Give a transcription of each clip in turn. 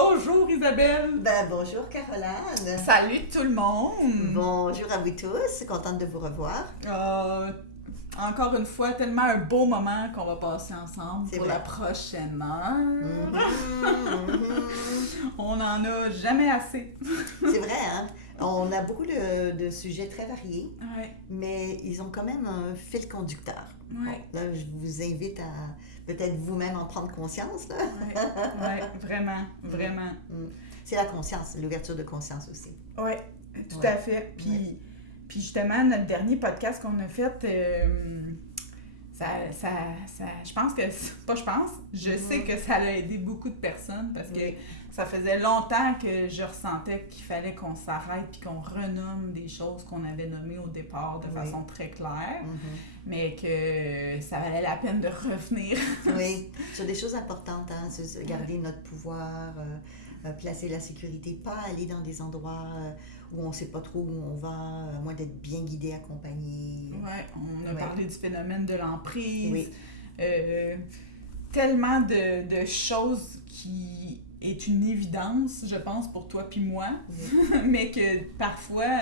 Bonjour Isabelle! Bonjour Caroline! Salut tout le monde! Bonjour à vous tous, contente de vous revoir. Encore une fois, tellement un beau moment qu'on va passer ensemble pour vrai. la prochaine heure. Mm-hmm. On n'en a jamais assez. C'est vrai, hein? On a beaucoup de sujets très variés, Ouais. mais ils ont quand même un fil conducteur. Ouais. Bon, là, je vous invite à peut-être vous-même en prendre conscience. Là. Ouais, vraiment, vraiment. C'est la conscience, l'ouverture de conscience aussi. Oui, tout à fait. Puis justement, notre dernier podcast qu'on a fait, je pense que, je sais que ça a aidé beaucoup de personnes parce que ça faisait longtemps que je ressentais qu'il fallait qu'on s'arrête puis qu'on renomme des choses qu'on avait nommées au départ de façon très claire, mais que ça valait la peine de revenir. Oui, sur des choses importantes, hein, garder notre pouvoir, placer la sécurité, pas aller dans des endroits où on ne sait pas trop où on va, à moins d'être bien guidé, accompagné. Oui, on a parlé du phénomène de l'emprise. Oui. Tellement de choses qui est une évidence, je pense, pour toi puis moi, mais que parfois,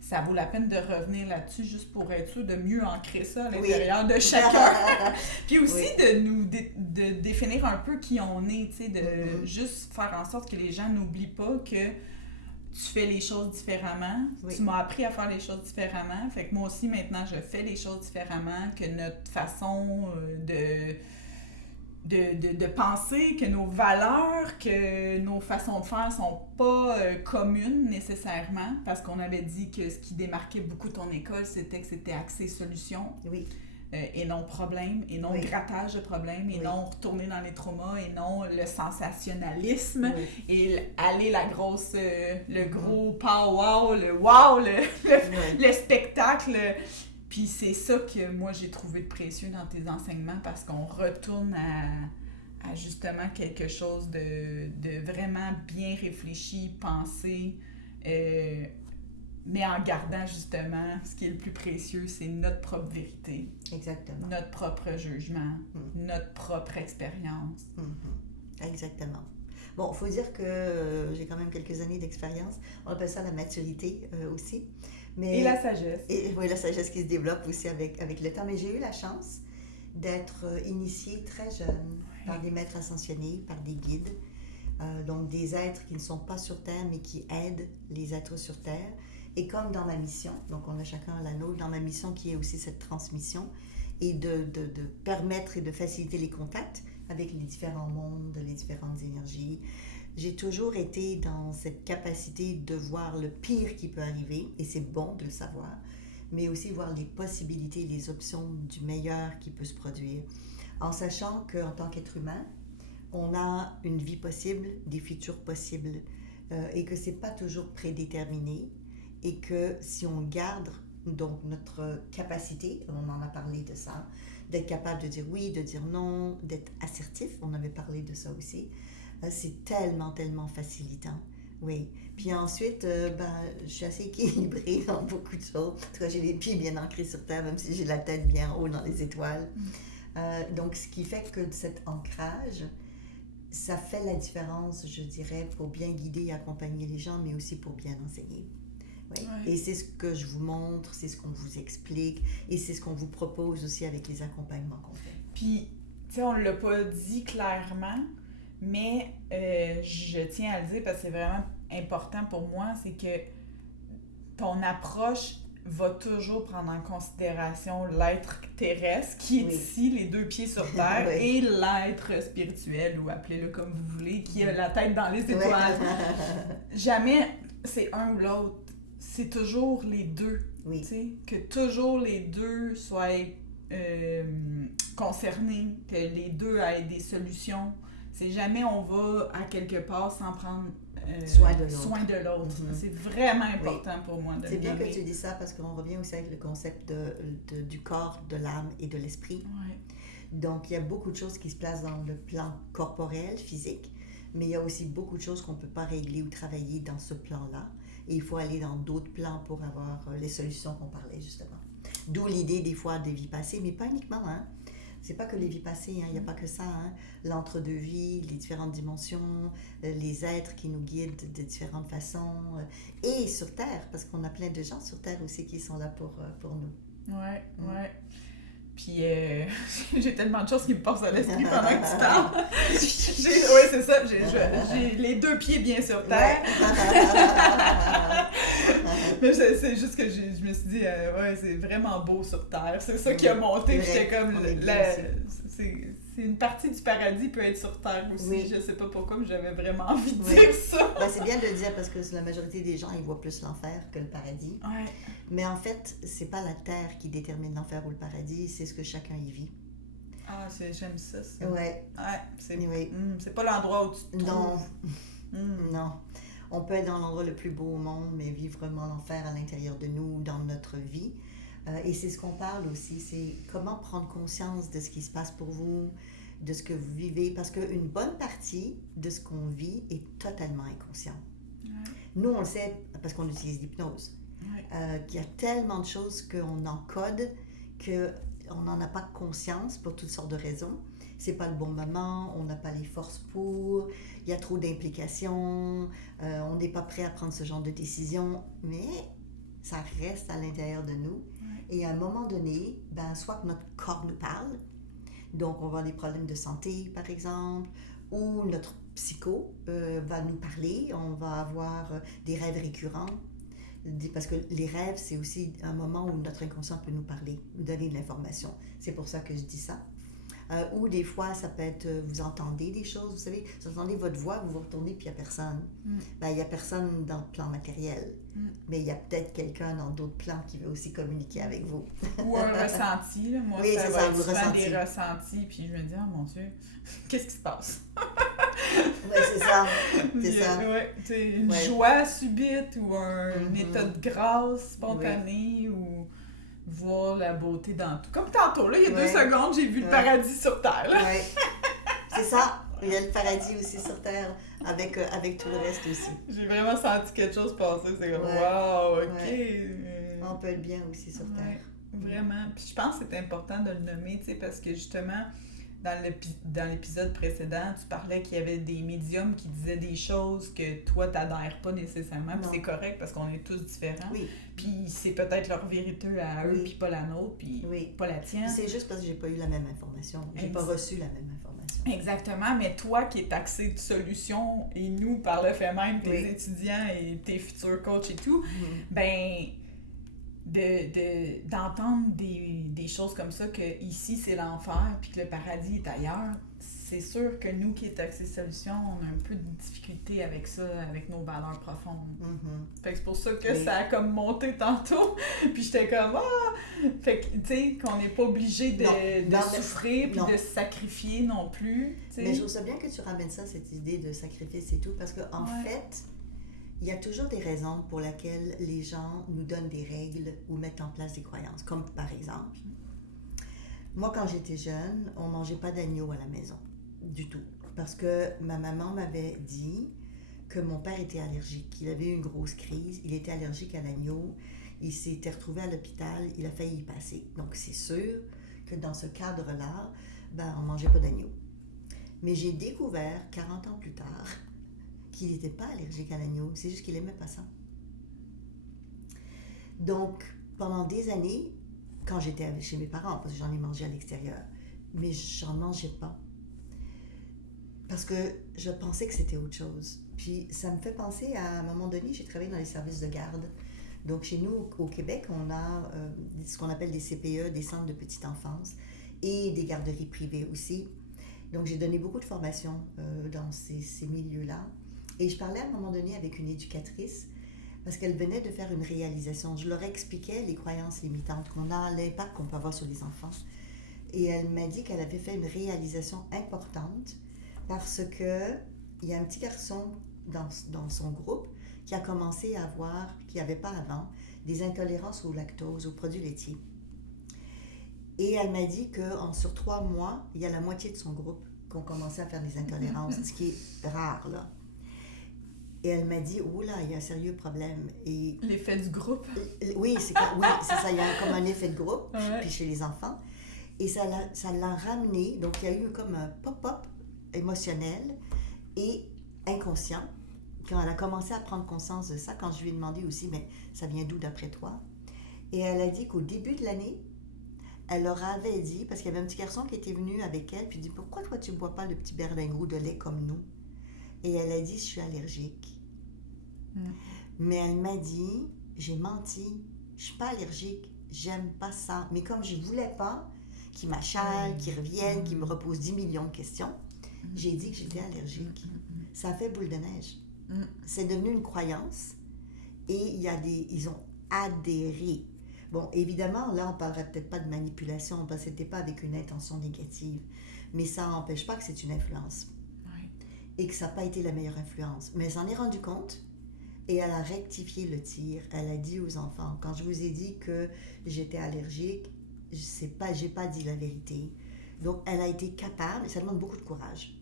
ça vaut la peine de revenir là-dessus juste pour être sûr de mieux ancrer ça à l'intérieur de chacun. Puis aussi de définir un peu qui on est, tu sais, de juste faire en sorte que les gens n'oublient pas que tu fais les choses différemment. Tu m'as appris à faire les choses différemment. Fait que moi aussi, maintenant, je fais les choses différemment, que notre façon de penser, que nos valeurs, que nos façons de faire sont pas communes nécessairement, parce qu'on avait dit que ce qui démarquait beaucoup ton école, c'était que c'était axé solution. Oui. Et non problème, et non grattage de problème, et non retourner dans les traumas, et non le sensationnalisme, et aller le gros pow-wow, le spectacle. Puis c'est ça que moi j'ai trouvé de précieux dans tes enseignements, parce qu'on retourne à justement quelque chose de vraiment bien réfléchi, pensé, mais en gardant justement ce qui est le plus précieux, c'est notre propre vérité. Exactement. Notre propre jugement, notre propre expérience. Exactement. Bon, il faut dire que j'ai quand même quelques années d'expérience. On appelle ça la maturité aussi. Et la sagesse. Oui, la sagesse qui se développe aussi avec le temps. Mais j'ai eu la chance d'être initiée très jeune par des maîtres ascensionnés, par des guides. Donc des êtres qui ne sont pas sur Terre, mais qui aident les êtres sur Terre. Et comme dans ma mission, donc on a chacun la nôtre, dans ma mission qui est aussi cette transmission, et de permettre et de faciliter les contacts avec les différents mondes, les différentes énergies. J'ai toujours été dans cette capacité de voir le pire qui peut arriver, et c'est bon de le savoir, mais aussi voir les possibilités, les options du meilleur qui peut se produire, en sachant qu'en tant qu'être humain, on a une vie possible, des futurs possibles, et que c'est pas toujours prédéterminé, et que si on garde donc notre capacité, on en a parlé de ça, d'être capable de dire oui, de dire non, d'être assertif, on avait parlé de ça aussi, c'est tellement, tellement facilitant. Oui. Puis ensuite, je suis assez équilibrée dans beaucoup de choses. En tout cas, j'ai les pieds bien ancrés sur terre, même si j'ai la tête bien haut dans les étoiles. Donc, ce qui fait que cet ancrage, ça fait la différence, je dirais, pour bien guider et accompagner les gens, mais aussi pour bien enseigner. Oui. Et c'est ce que je vous montre, c'est ce qu'on vous explique, et c'est ce qu'on vous propose aussi avec les accompagnements qu'on fait. Puis, tu sais, on ne l'a pas dit clairement, mais je tiens à le dire parce que c'est vraiment important pour moi, c'est que ton approche va toujours prendre en considération l'être terrestre qui est ici, les deux pieds sur terre, et l'être spirituel, ou appelez-le comme vous voulez, qui a la tête dans les étoiles. Jamais c'est un ou l'autre, c'est toujours les deux. Tu sais, que toujours les deux soient concernés, que les deux aient des solutions. C'est jamais on va à quelque part sans prendre soin de l'autre. C'est vraiment important pour moi de C'est bien que tu dis ça parce qu'on revient aussi avec le concept du corps, de l'âme et de l'esprit. Donc, il y a beaucoup de choses qui se placent dans le plan corporel, physique, mais il y a aussi beaucoup de choses qu'on ne peut pas régler ou travailler dans ce plan-là. Et il faut aller dans d'autres plans pour avoir les solutions qu'on parlait justement. D'où l'idée des fois de vie passée, mais pas uniquement, hein. C'est pas que les vies passées, il n'y a pas que ça. Hein. L'entre-deux-vie, les différentes dimensions, les êtres qui nous guident de différentes façons. Et sur Terre, parce qu'on a plein de gens sur Terre aussi qui sont là pour nous. Ouais, ouais. Puis j'ai tellement de choses qui me passent à l'esprit pendant que tu parles. Oui, c'est ça. J'ai les 2 pieds bien sur terre. Mais c'est juste que je me suis dit, ouais, c'est vraiment beau sur terre. C'est ça qui a monté. J'étais comme, c'est une partie du paradis peut être sur terre aussi. Oui. Je sais pas pourquoi, mais j'avais vraiment envie de dire ça. Ben, c'est bien de le dire parce que la majorité des gens, ils voient plus l'enfer que le paradis. Ouais. Mais en fait, c'est pas la terre qui détermine l'enfer ou le paradis, c'est ce que chacun y vit. Ah, j'aime ça. Ouais. C'est pas l'endroit où tu te trouves. Non. On peut être dans l'endroit le plus beau au monde, mais vivre vraiment l'enfer à l'intérieur de nous, dans notre vie. Et c'est ce qu'on parle aussi, c'est comment prendre conscience de ce qui se passe pour vous, de ce que vous vivez, parce qu'une bonne partie de ce qu'on vit est totalement inconscient. Ouais. Nous, on le sait parce qu'on utilise l'hypnose. Ouais. Qu'il y a tellement de choses qu'on encode qu'on n'en a pas conscience pour toutes sortes de raisons. C'est pas le bon moment, on n'a pas les forces pour, il y a trop d'implications, on n'est pas prêt à prendre ce genre de décision, mais ça reste à l'intérieur de nous. Ouais. Et à un moment donné, soit que notre corps nous parle, donc on va avoir des problèmes de santé, par exemple, ou notre psycho va nous parler, on va avoir des rêves récurrents, parce que les rêves, c'est aussi un moment où notre inconscient peut nous parler, nous donner de l'information. C'est pour ça que je dis ça. Ou des fois, ça peut être, vous entendez des choses, vous savez, vous entendez votre voix, vous vous retournez, puis il n'y a personne. Il n'y a personne dans le plan matériel, mais il y a peut-être quelqu'un dans d'autres plans qui veut aussi communiquer avec vous. Ou un ressenti, là. Moi, oui, ça va être souvent des ressentis, puis je me dis, oh mon Dieu, qu'est-ce qui se passe? Oui, c'est ça. C'est ça. Ouais, une joie subite ou un état de grâce spontané ou voir la beauté dans tout. Comme tantôt, là, il y a 2 secondes, j'ai vu le paradis sur Terre. Oui, c'est ça. Il y a le paradis aussi sur Terre, avec tout le reste aussi. J'ai vraiment senti quelque chose passer. C'est comme, wow, OK. Ouais. On peut être bien aussi sur Terre. Vraiment. Puis je pense que c'est important de le nommer, tu sais, parce que justement, dans l'épisode précédent, tu parlais qu'il y avait des médiums qui disaient des choses que toi, t'adhères pas nécessairement, puis c'est correct parce qu'on est tous différents. Oui. Puis c'est peut-être leur vérité à eux, puis pas la nôtre, puis pas la tienne. C'est juste parce que j'ai pas eu la même information. J'ai pas reçu la même information. Exactement, mais toi qui es axé de solutions, et nous, par le fait même, tes étudiants et tes futurs coachs et tout, d'entendre des choses comme ça, que ici c'est l'enfer puis que le paradis est ailleurs, c'est sûr que nous qui est axé solution, on a un peu de difficulté avec ça, avec nos valeurs profondes. Fait que c'est pour ça que ça a comme monté tantôt, puis j'étais comme fait que tu sais qu'on n'est pas obligé de souffrir puis de se sacrifier non plus, t'sais. Mais je trouve ça bien que tu ramènes ça, cette idée de sacrifice et tout, parce que en fait, il y a toujours des raisons pour lesquelles les gens nous donnent des règles ou mettent en place des croyances. Comme par exemple, moi quand j'étais jeune, on ne mangeait pas d'agneau à la maison, du tout. Parce que ma maman m'avait dit que mon père était allergique. Il avait eu une grosse crise, il était allergique à l'agneau, il s'était retrouvé à l'hôpital, il a failli y passer. Donc c'est sûr que dans ce cadre-là, on ne mangeait pas d'agneau. Mais j'ai découvert, 40 ans plus tard, qu'il n'était pas allergique à l'agneau, c'est juste qu'il n'aimait pas ça. Donc, pendant des années, quand j'étais chez mes parents, parce que j'en ai mangé à l'extérieur, mais j'en mangeais pas. Parce que je pensais que c'était autre chose. Puis, ça me fait penser à un moment donné, j'ai travaillé dans les services de garde. Donc, chez nous, au Québec, on a ce qu'on appelle des CPE, des centres de petite enfance, et des garderies privées aussi. Donc, j'ai donné beaucoup de formations dans ces milieux-là. Et je parlais à un moment donné avec une éducatrice parce qu'elle venait de faire une réalisation. Je leur expliquais les croyances limitantes qu'on a, l'impact qu'on peut avoir sur les enfants. Et elle m'a dit qu'elle avait fait une réalisation importante parce qu'il y a un petit garçon dans son groupe qui a commencé à avoir, qui n'avait pas avant, des intolérances au lactose, aux produits laitiers. Et elle m'a dit que sur 3 mois, il y a la moitié de son groupe qui ont commencé à faire des intolérances, ce qui est rare, là. Et elle m'a dit, oh là, il y a un sérieux problème. Et l'effet du groupe. Oui, c'est ça, il y a comme un effet de groupe, puis chez les enfants. Et ça l'a ramené, donc il y a eu comme un pop-up émotionnel et inconscient. Quand elle a commencé à prendre conscience de ça, quand je lui ai demandé aussi, mais ça vient d'où d'après toi? Et elle a dit qu'au début de l'année, elle leur avait dit, parce qu'il y avait un petit garçon qui était venu avec elle, puis il dit, pourquoi toi tu ne bois pas le petit berlingot de lait comme nous? Et elle a dit, je suis allergique. Mais elle m'a dit, j'ai menti, je ne suis pas allergique, j'aime pas ça. Mais comme je ne voulais pas qu'il m'achale, qu'il revienne, qu'il me repose 10 millions de questions, j'ai dit que j'étais allergique. Ça a fait boule de neige. C'est devenu une croyance et ils ont adhéré. Bon, évidemment, là, on ne parlerait peut-être pas de manipulation parce que ce n'était pas avec une intention négative, mais ça n'empêche pas que c'est une influence. Oui. Et que ça n'a pas été la meilleure influence. Mais elle s'en est rendue compte et elle a rectifié le tir. Elle a dit aux enfants, quand je vous ai dit que j'étais allergique, j'ai pas dit la vérité. Donc, elle a été capable, et ça demande beaucoup de courage,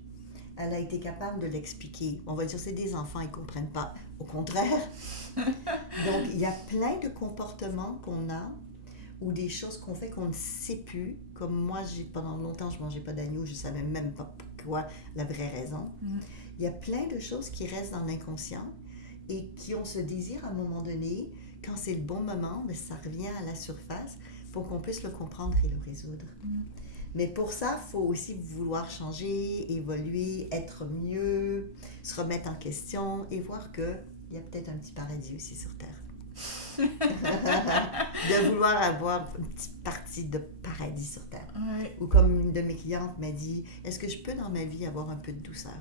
elle a été capable de l'expliquer. On va dire, c'est des enfants, ils ne comprennent pas. Au contraire. Donc, il y a plein de comportements qu'on a ou des choses qu'on fait qu'on ne sait plus. Comme moi, pendant longtemps, je ne mangeais pas d'agneau, je ne savais même pas pourquoi, la vraie raison. Il y a plein de choses qui restent dans l'inconscient et qui ont ce désir à un moment donné, quand c'est le bon moment, mais ça revient à la surface pour qu'on puisse le comprendre et le résoudre. Mais pour ça, il faut aussi vouloir changer, évoluer, être mieux, se remettre en question et voir qu'il y a peut-être un petit paradis aussi sur Terre. De vouloir avoir une petite partie de paradis sur Terre. Ouais. Ou comme une de mes clientes m'a dit, est-ce que je peux dans ma vie avoir un peu de douceur?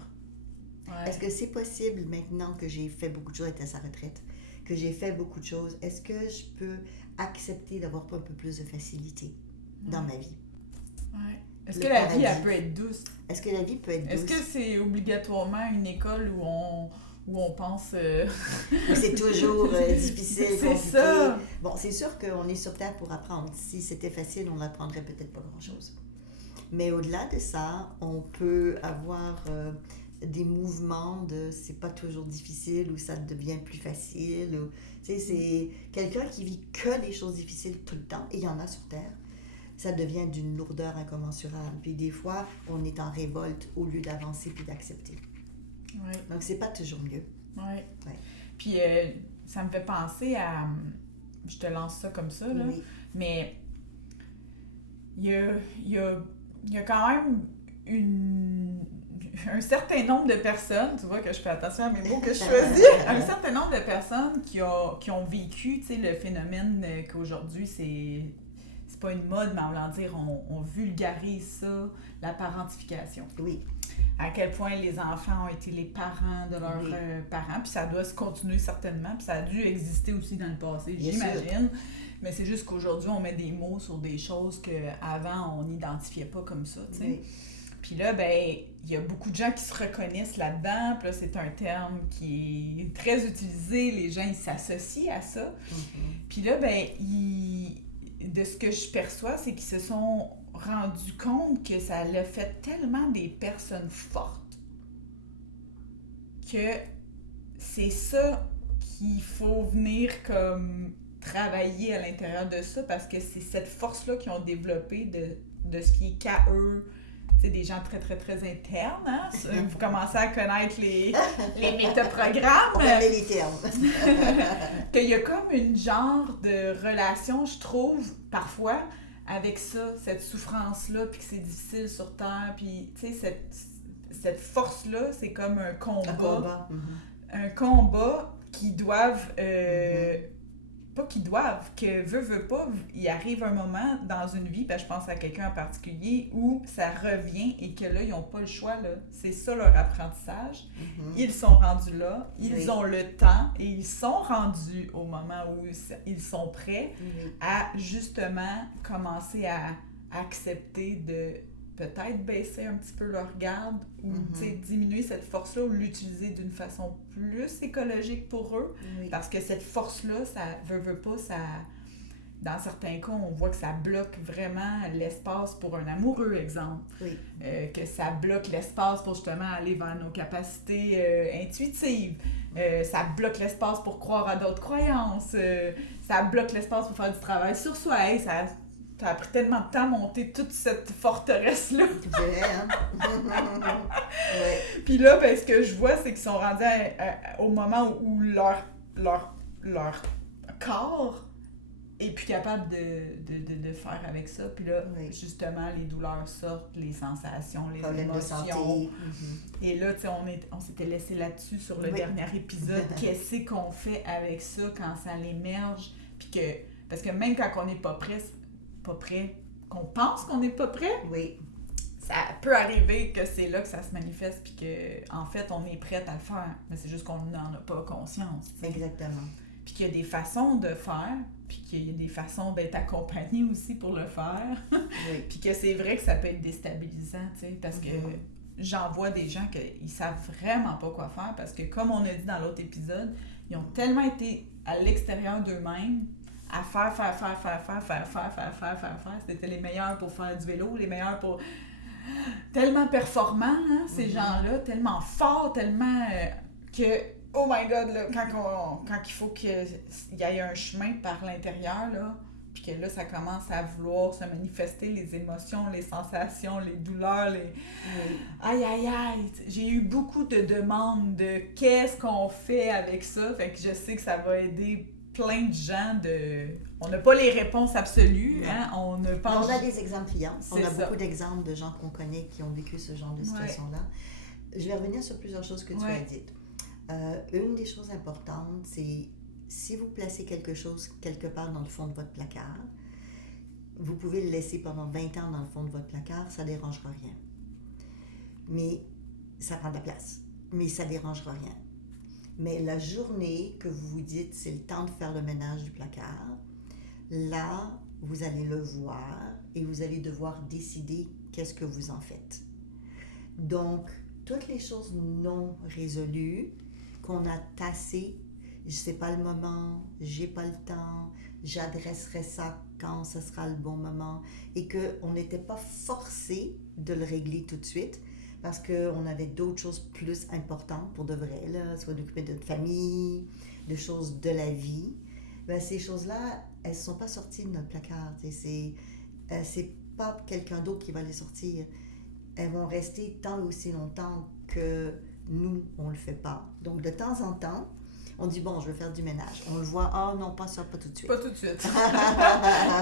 Ouais. Est-ce que c'est possible maintenant que j'ai fait beaucoup de choses, elle était à sa retraite, que j'ai fait beaucoup de choses, est-ce que je peux accepter d'avoir un peu plus de facilité dans ma vie? Ouais. Est-ce que la vie, elle peut être douce? Est-ce que la vie peut être douce? Est-ce que c'est obligatoirement une école où on pense... C'est toujours difficile, c'est compliqué. Ça. Bon, c'est sûr qu'on est sur Terre pour apprendre. Si c'était facile, on n'apprendrait peut-être pas grand-chose. Mais au-delà de ça, on peut avoir des mouvements de c'est pas toujours difficile ou ça devient plus facile. Ou, tu sais, c'est quelqu'un qui vit que des choses difficiles tout le temps, et il y en a sur Terre. Ça devient d'une lourdeur incommensurable. Puis des fois, on est en révolte au lieu d'avancer puis d'accepter. Ouais. Donc, c'est pas toujours mieux. Ouais. Ouais. Puis, ça me fait penser à... Je te lance ça comme ça, là. Oui. Mais il y a quand même un certain nombre de personnes, tu vois que je fais attention à mes mots que je choisis, un certain nombre de personnes qui ont vécu, tu sais, le phénomène qu'aujourd'hui, c'est pas une mode, mais en voulant dire, on vulgarise ça, la parentification. Oui. À quel point les enfants ont été les parents de leurs parents, puis ça doit se continuer certainement, puis ça a dû exister aussi dans le passé, Bien j'imagine. Mais c'est juste qu'aujourd'hui, on met des mots sur des choses qu'avant, on n'identifiait pas comme ça, tu sais. Oui. Puis là, ben, il y a beaucoup de gens qui se reconnaissent là-dedans, puis là, c'est un terme qui est très utilisé, les gens, ils s'associent à ça. Puis là, ben, de ce que je perçois, c'est qu'ils se sont rendus compte que ça l'a fait tellement des personnes fortes que c'est ça qu'il faut venir comme travailler à l'intérieur de ça, parce que c'est cette force-là qu'ils ont développée de ce qui est qu'à eux. Tu sais, des gens très, très, très internes, hein? Vous commencez à connaître les métaprogrammes. On avait les termes. Qu'il y a comme une genre de relation, je trouve, parfois, avec ça, cette souffrance-là, puis que c'est difficile sur Terre, puis, tu sais, cette force-là, c'est comme un combat. Un combat. Un combat qui doivent... Pas qu'ils doivent, que veut pas, il arrive un moment dans une vie, ben je pense à quelqu'un en particulier, où ça revient et que là, ils n'ont pas le choix, là. C'est ça leur apprentissage. Ils sont rendus là, ils ont le temps et ils sont rendus au moment où ils sont prêts à justement commencer à accepter de peut-être baisser un petit peu leur garde ou diminuer cette force-là ou l'utiliser d'une façon plus écologique pour eux. Parce que cette force-là, ça veut pas, ça... Dans certains cas, on voit que ça bloque vraiment l'espace pour un amoureux, exemple. Que ça bloque l'espace pour justement aller vers nos capacités intuitives. Ça bloque l'espace pour croire à d'autres croyances. Ça bloque l'espace pour faire du travail sur soi. Hey, ça t'as appris tellement de temps à monter toute cette forteresse-là. C'est vrai, hein? Ouais. Puis là, ben, ce que je vois, c'est qu'ils sont rendus au moment où leur corps est plus capable de faire avec ça. Puis là, Oui. justement, les douleurs sortent, les sensations, les Problème de émotions. santé. Et là, tu sais, on s'était laissé là-dessus sur le Oui. dernier épisode. Qu'est-ce qu'on fait avec ça quand ça l'émerge? Puis que, parce que même quand on n'est pas prêt, qu'on pense qu'on n'est pas prêt, Oui. ça peut arriver que c'est là que ça se manifeste, puis que en fait, on est prête à le faire. Mais c'est juste qu'on n'en a pas conscience. Tu sais. Exactement. Puis qu'il y a des façons de faire, puis qu'il y a des façons d'être accompagné aussi pour le faire. Oui. Puis que c'est vrai que ça peut être déstabilisant, tu sais, parce que j'en vois des gens qui savent vraiment pas quoi faire, parce que comme on a dit dans l'autre épisode, ils ont tellement été à l'extérieur d'eux-mêmes, à faire. C'était les meilleurs pour faire du vélo, les meilleurs pour... Tellement performants, hein, ces gens-là, tellement forts, tellement que... Oh my God, là, quand il faut qu'il y ait un chemin par l'intérieur, là, puis que là, ça commence à vouloir se manifester, les émotions, les sensations, les douleurs, les... Oui. Aïe, aïe, aïe! J'ai eu beaucoup de demandes de qu'est-ce qu'on fait avec ça, fait que je sais que ça va aider plein de gens de... On n'a pas les réponses absolues, hein? On ne pense... On a des exemples clients. On a ça. beaucoup d'exemples de gens qu'on connaît qui ont vécu ce genre de situation-là. Je vais revenir sur plusieurs choses que tu as dites. Une des choses importantes, c'est si vous placez quelque chose quelque part dans le fond de votre placard, vous pouvez le laisser pendant 20 ans dans le fond de votre placard, ça ne dérangera rien. Mais ça prend de la place. Mais ça ne dérangera rien. Mais la journée que vous vous dites, c'est le temps de faire le ménage du placard, là, vous allez le voir et vous allez devoir décider qu'est-ce que vous en faites. Donc, toutes les choses non résolues qu'on a tassées, c'est pas le moment, j'ai pas le temps, j'adresserai ça quand ce sera le bon moment, et qu'on n'était pas forcé de le régler tout de suite parce qu'on avait d'autres choses plus importantes pour de vrai, là, soit d'occuper de notre famille, de choses de la vie. Ben, ces choses-là, elles ne sont pas sorties de notre placard. C'est pas quelqu'un d'autre qui va les sortir. Elles vont rester tant et aussi longtemps que nous, on ne le fait pas. Donc, de temps en temps, on dit, bon, je vais faire du ménage. On le voit, oh non, pas ça, pas tout de suite. Pas tout de suite.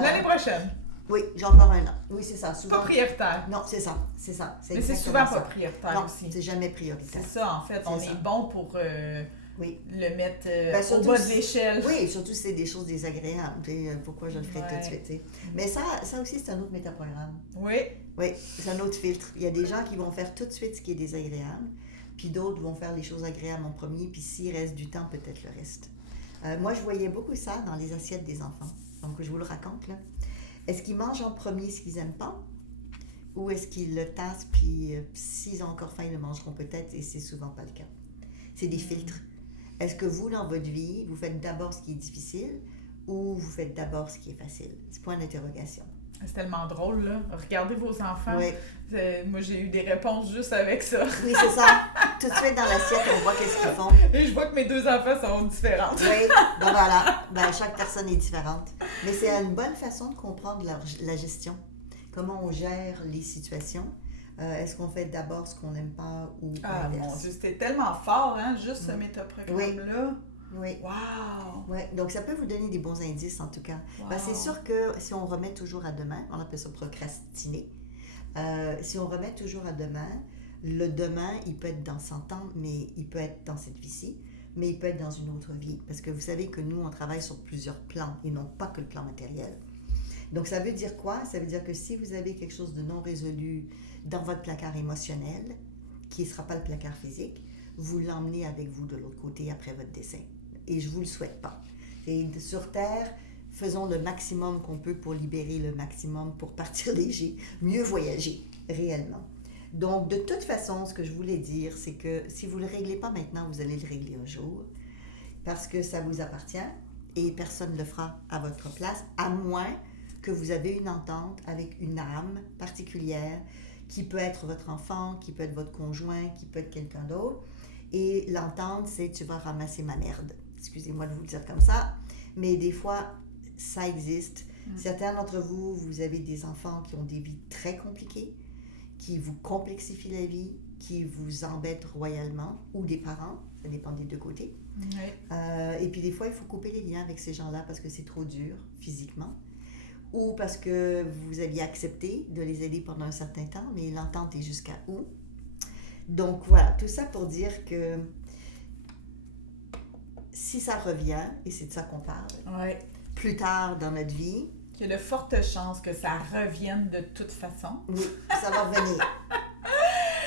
L'année prochaine. Oui, j'ai encore un an. Oui, c'est ça. Souvent, Pas prioritaire. non, c'est ça. Mais c'est souvent pas prioritaire non, aussi. c'est jamais prioritaire. C'est ça, en fait. On est bon pour oui. le mettre surtout au bas de l'échelle. Oui, surtout si c'est des choses désagréables. Pourquoi je le ferais tout de suite. T'sais. Mais ça aussi, c'est un autre métaprogramme. Oui. Oui, c'est un autre filtre. Il y a des gens qui vont faire tout de suite ce qui est désagréable, puis d'autres vont faire les choses agréables en premier, puis s'il reste du temps, peut-être le reste. Moi, je voyais beaucoup ça dans les assiettes des enfants. Donc, je vous le raconte, là. Est-ce qu'ils mangent en premier ce qu'ils n'aiment pas? Ou est-ce qu'ils le tassent, puis s'ils ont encore faim, ils le mangeront peut-être, et c'est souvent pas le cas. C'est des filtres. Est-ce que vous, dans votre vie, vous faites d'abord ce qui est difficile, ou vous faites d'abord ce qui est facile? C'est point d'interrogation. C'est tellement drôle, là. Regardez vos enfants. Oui. Moi, j'ai eu des réponses juste avec ça. Oui, c'est ça. Tout de suite dans l'assiette, on voit qu'est-ce qu'ils font. Et je vois que mes deux enfants sont différentes. Oui, ben voilà. Ben, chaque personne est différente. Mais c'est une bonne façon de comprendre la gestion. Comment on gère les situations. Est-ce qu'on fait d'abord ce qu'on n'aime pas ou Ah, l'inverse? mon Dieu, c'était tellement fort, hein, juste ce métaprogramme-là. Oui. Wow! Ouais, donc ça peut vous donner des bons indices en tout cas. Wow. Ben, c'est sûr que si on remet toujours à demain, on appelle ça procrastiner. Si on remet toujours à demain, le demain, il peut être dans 100 ans, mais il peut être dans cette vie-ci, mais il peut être dans une autre vie. Parce que vous savez que nous, on travaille sur plusieurs plans et non pas que le plan matériel. Donc ça veut dire quoi? Ça veut dire que si vous avez quelque chose de non résolu dans votre placard émotionnel, qui ne sera pas le placard physique, vous l'emmenez avec vous de l'autre côté après votre décès. Et je ne vous le souhaite pas. Et sur Terre, faisons le maximum qu'on peut pour libérer le maximum, pour partir léger, mieux voyager réellement. Donc, de toute façon, ce que je voulais dire, c'est que si vous ne le réglez pas maintenant, vous allez le régler un jour, parce que ça vous appartient et personne ne le fera à votre place, à moins que vous avez une entente avec une âme particulière, qui peut être votre enfant, qui peut être votre conjoint, qui peut être quelqu'un d'autre. Et l'entente, c'est « tu vas ramasser ma merde ». Excusez-moi de vous le dire comme ça, mais des fois, ça existe. Certains d'entre vous, vous avez des enfants qui ont des vies très compliquées, qui vous complexifient la vie, qui vous embêtent royalement, ou des parents, ça dépend des deux côtés. Et puis des fois, il faut couper les liens avec ces gens-là parce que c'est trop dur physiquement, ou parce que vous aviez accepté de les aider pendant un certain temps, mais l'entente est jusqu'à où? Donc voilà, tout ça pour dire que si ça revient, et c'est de ça qu'on parle, plus tard dans notre vie, qu'il y a de fortes chances que ça revienne de toute façon. Oui, ça va revenir.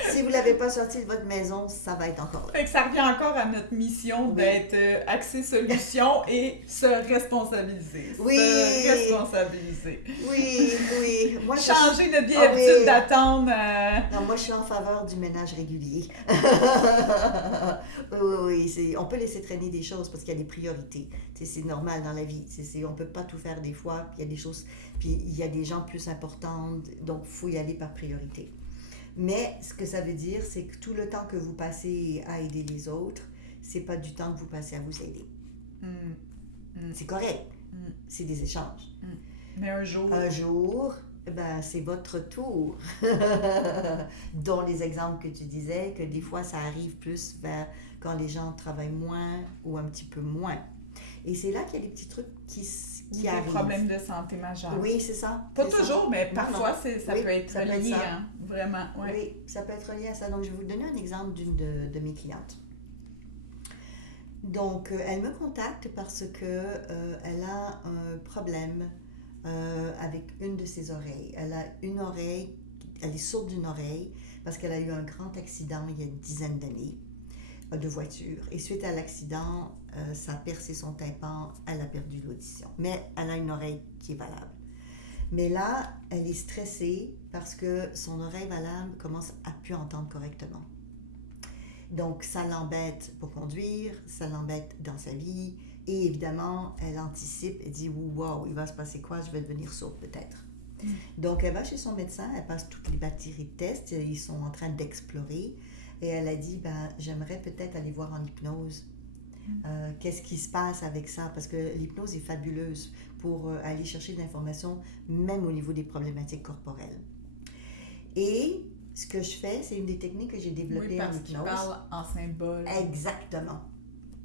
Si vous ne l'avez pas sorti de votre maison, ça va être encore là. Fait que ça revient encore à notre mission d'être axé solution et se responsabiliser. Oui. Se responsabiliser. Oui. Moi, changer de vieille habitude d'attendre. Non, moi, je suis en faveur du ménage régulier. oui. On peut laisser traîner des choses parce qu'il y a des priorités. C'est normal dans la vie. On ne peut pas tout faire des fois. Puis il y a des choses, puis il y a des gens plus importants. Donc, il faut y aller par priorité. Mais ce que ça veut dire, c'est que tout le temps que vous passez à aider les autres, c'est pas du temps que vous passez à vous aider. C'est correct. C'est des échanges. Mais un jour, c'est votre tour. Dont les exemples que tu disais, que des fois, ça arrive plus vers quand les gens travaillent moins ou un petit peu moins. Et c'est là qu'il y a des petits trucs qui arrivent. Des problèmes de santé majeurs. Oui, c'est ça. Pas toujours, mais parfois, ça peut être ça lié, vraiment. Ouais. Oui, ça peut être lié à ça. Donc, je vais vous donner un exemple d'une de mes clientes. Donc, elle me contacte parce que elle a un problème avec une de ses oreilles. Elle a une oreille, elle est sourde d'une oreille parce qu'elle a eu un grand accident il y a une dizaine d'années de voiture. Et suite à l'accident, ça a percé son tympan, elle a perdu l'audition. Mais elle a une oreille qui est valable. Mais là, elle est stressée parce que son oreille valable commence à plus entendre correctement. Donc, ça l'embête pour conduire, ça l'embête dans sa vie. Et évidemment, elle anticipe, elle dit « Wow, il va se passer quoi? Je vais devenir sourde peut-être. » Donc, elle va chez son médecin, elle passe toutes les batteries de tests, ils sont en train d'explorer. Et elle a dit, j'aimerais peut-être aller voir en hypnose. Qu'est-ce qui se passe avec ça? Parce que l'hypnose est fabuleuse pour aller chercher de l'information, même au niveau des problématiques corporelles. Et ce que je fais, c'est une des techniques que j'ai développées en hypnose. Oui, parce qu'il parle en symbole. Exactement.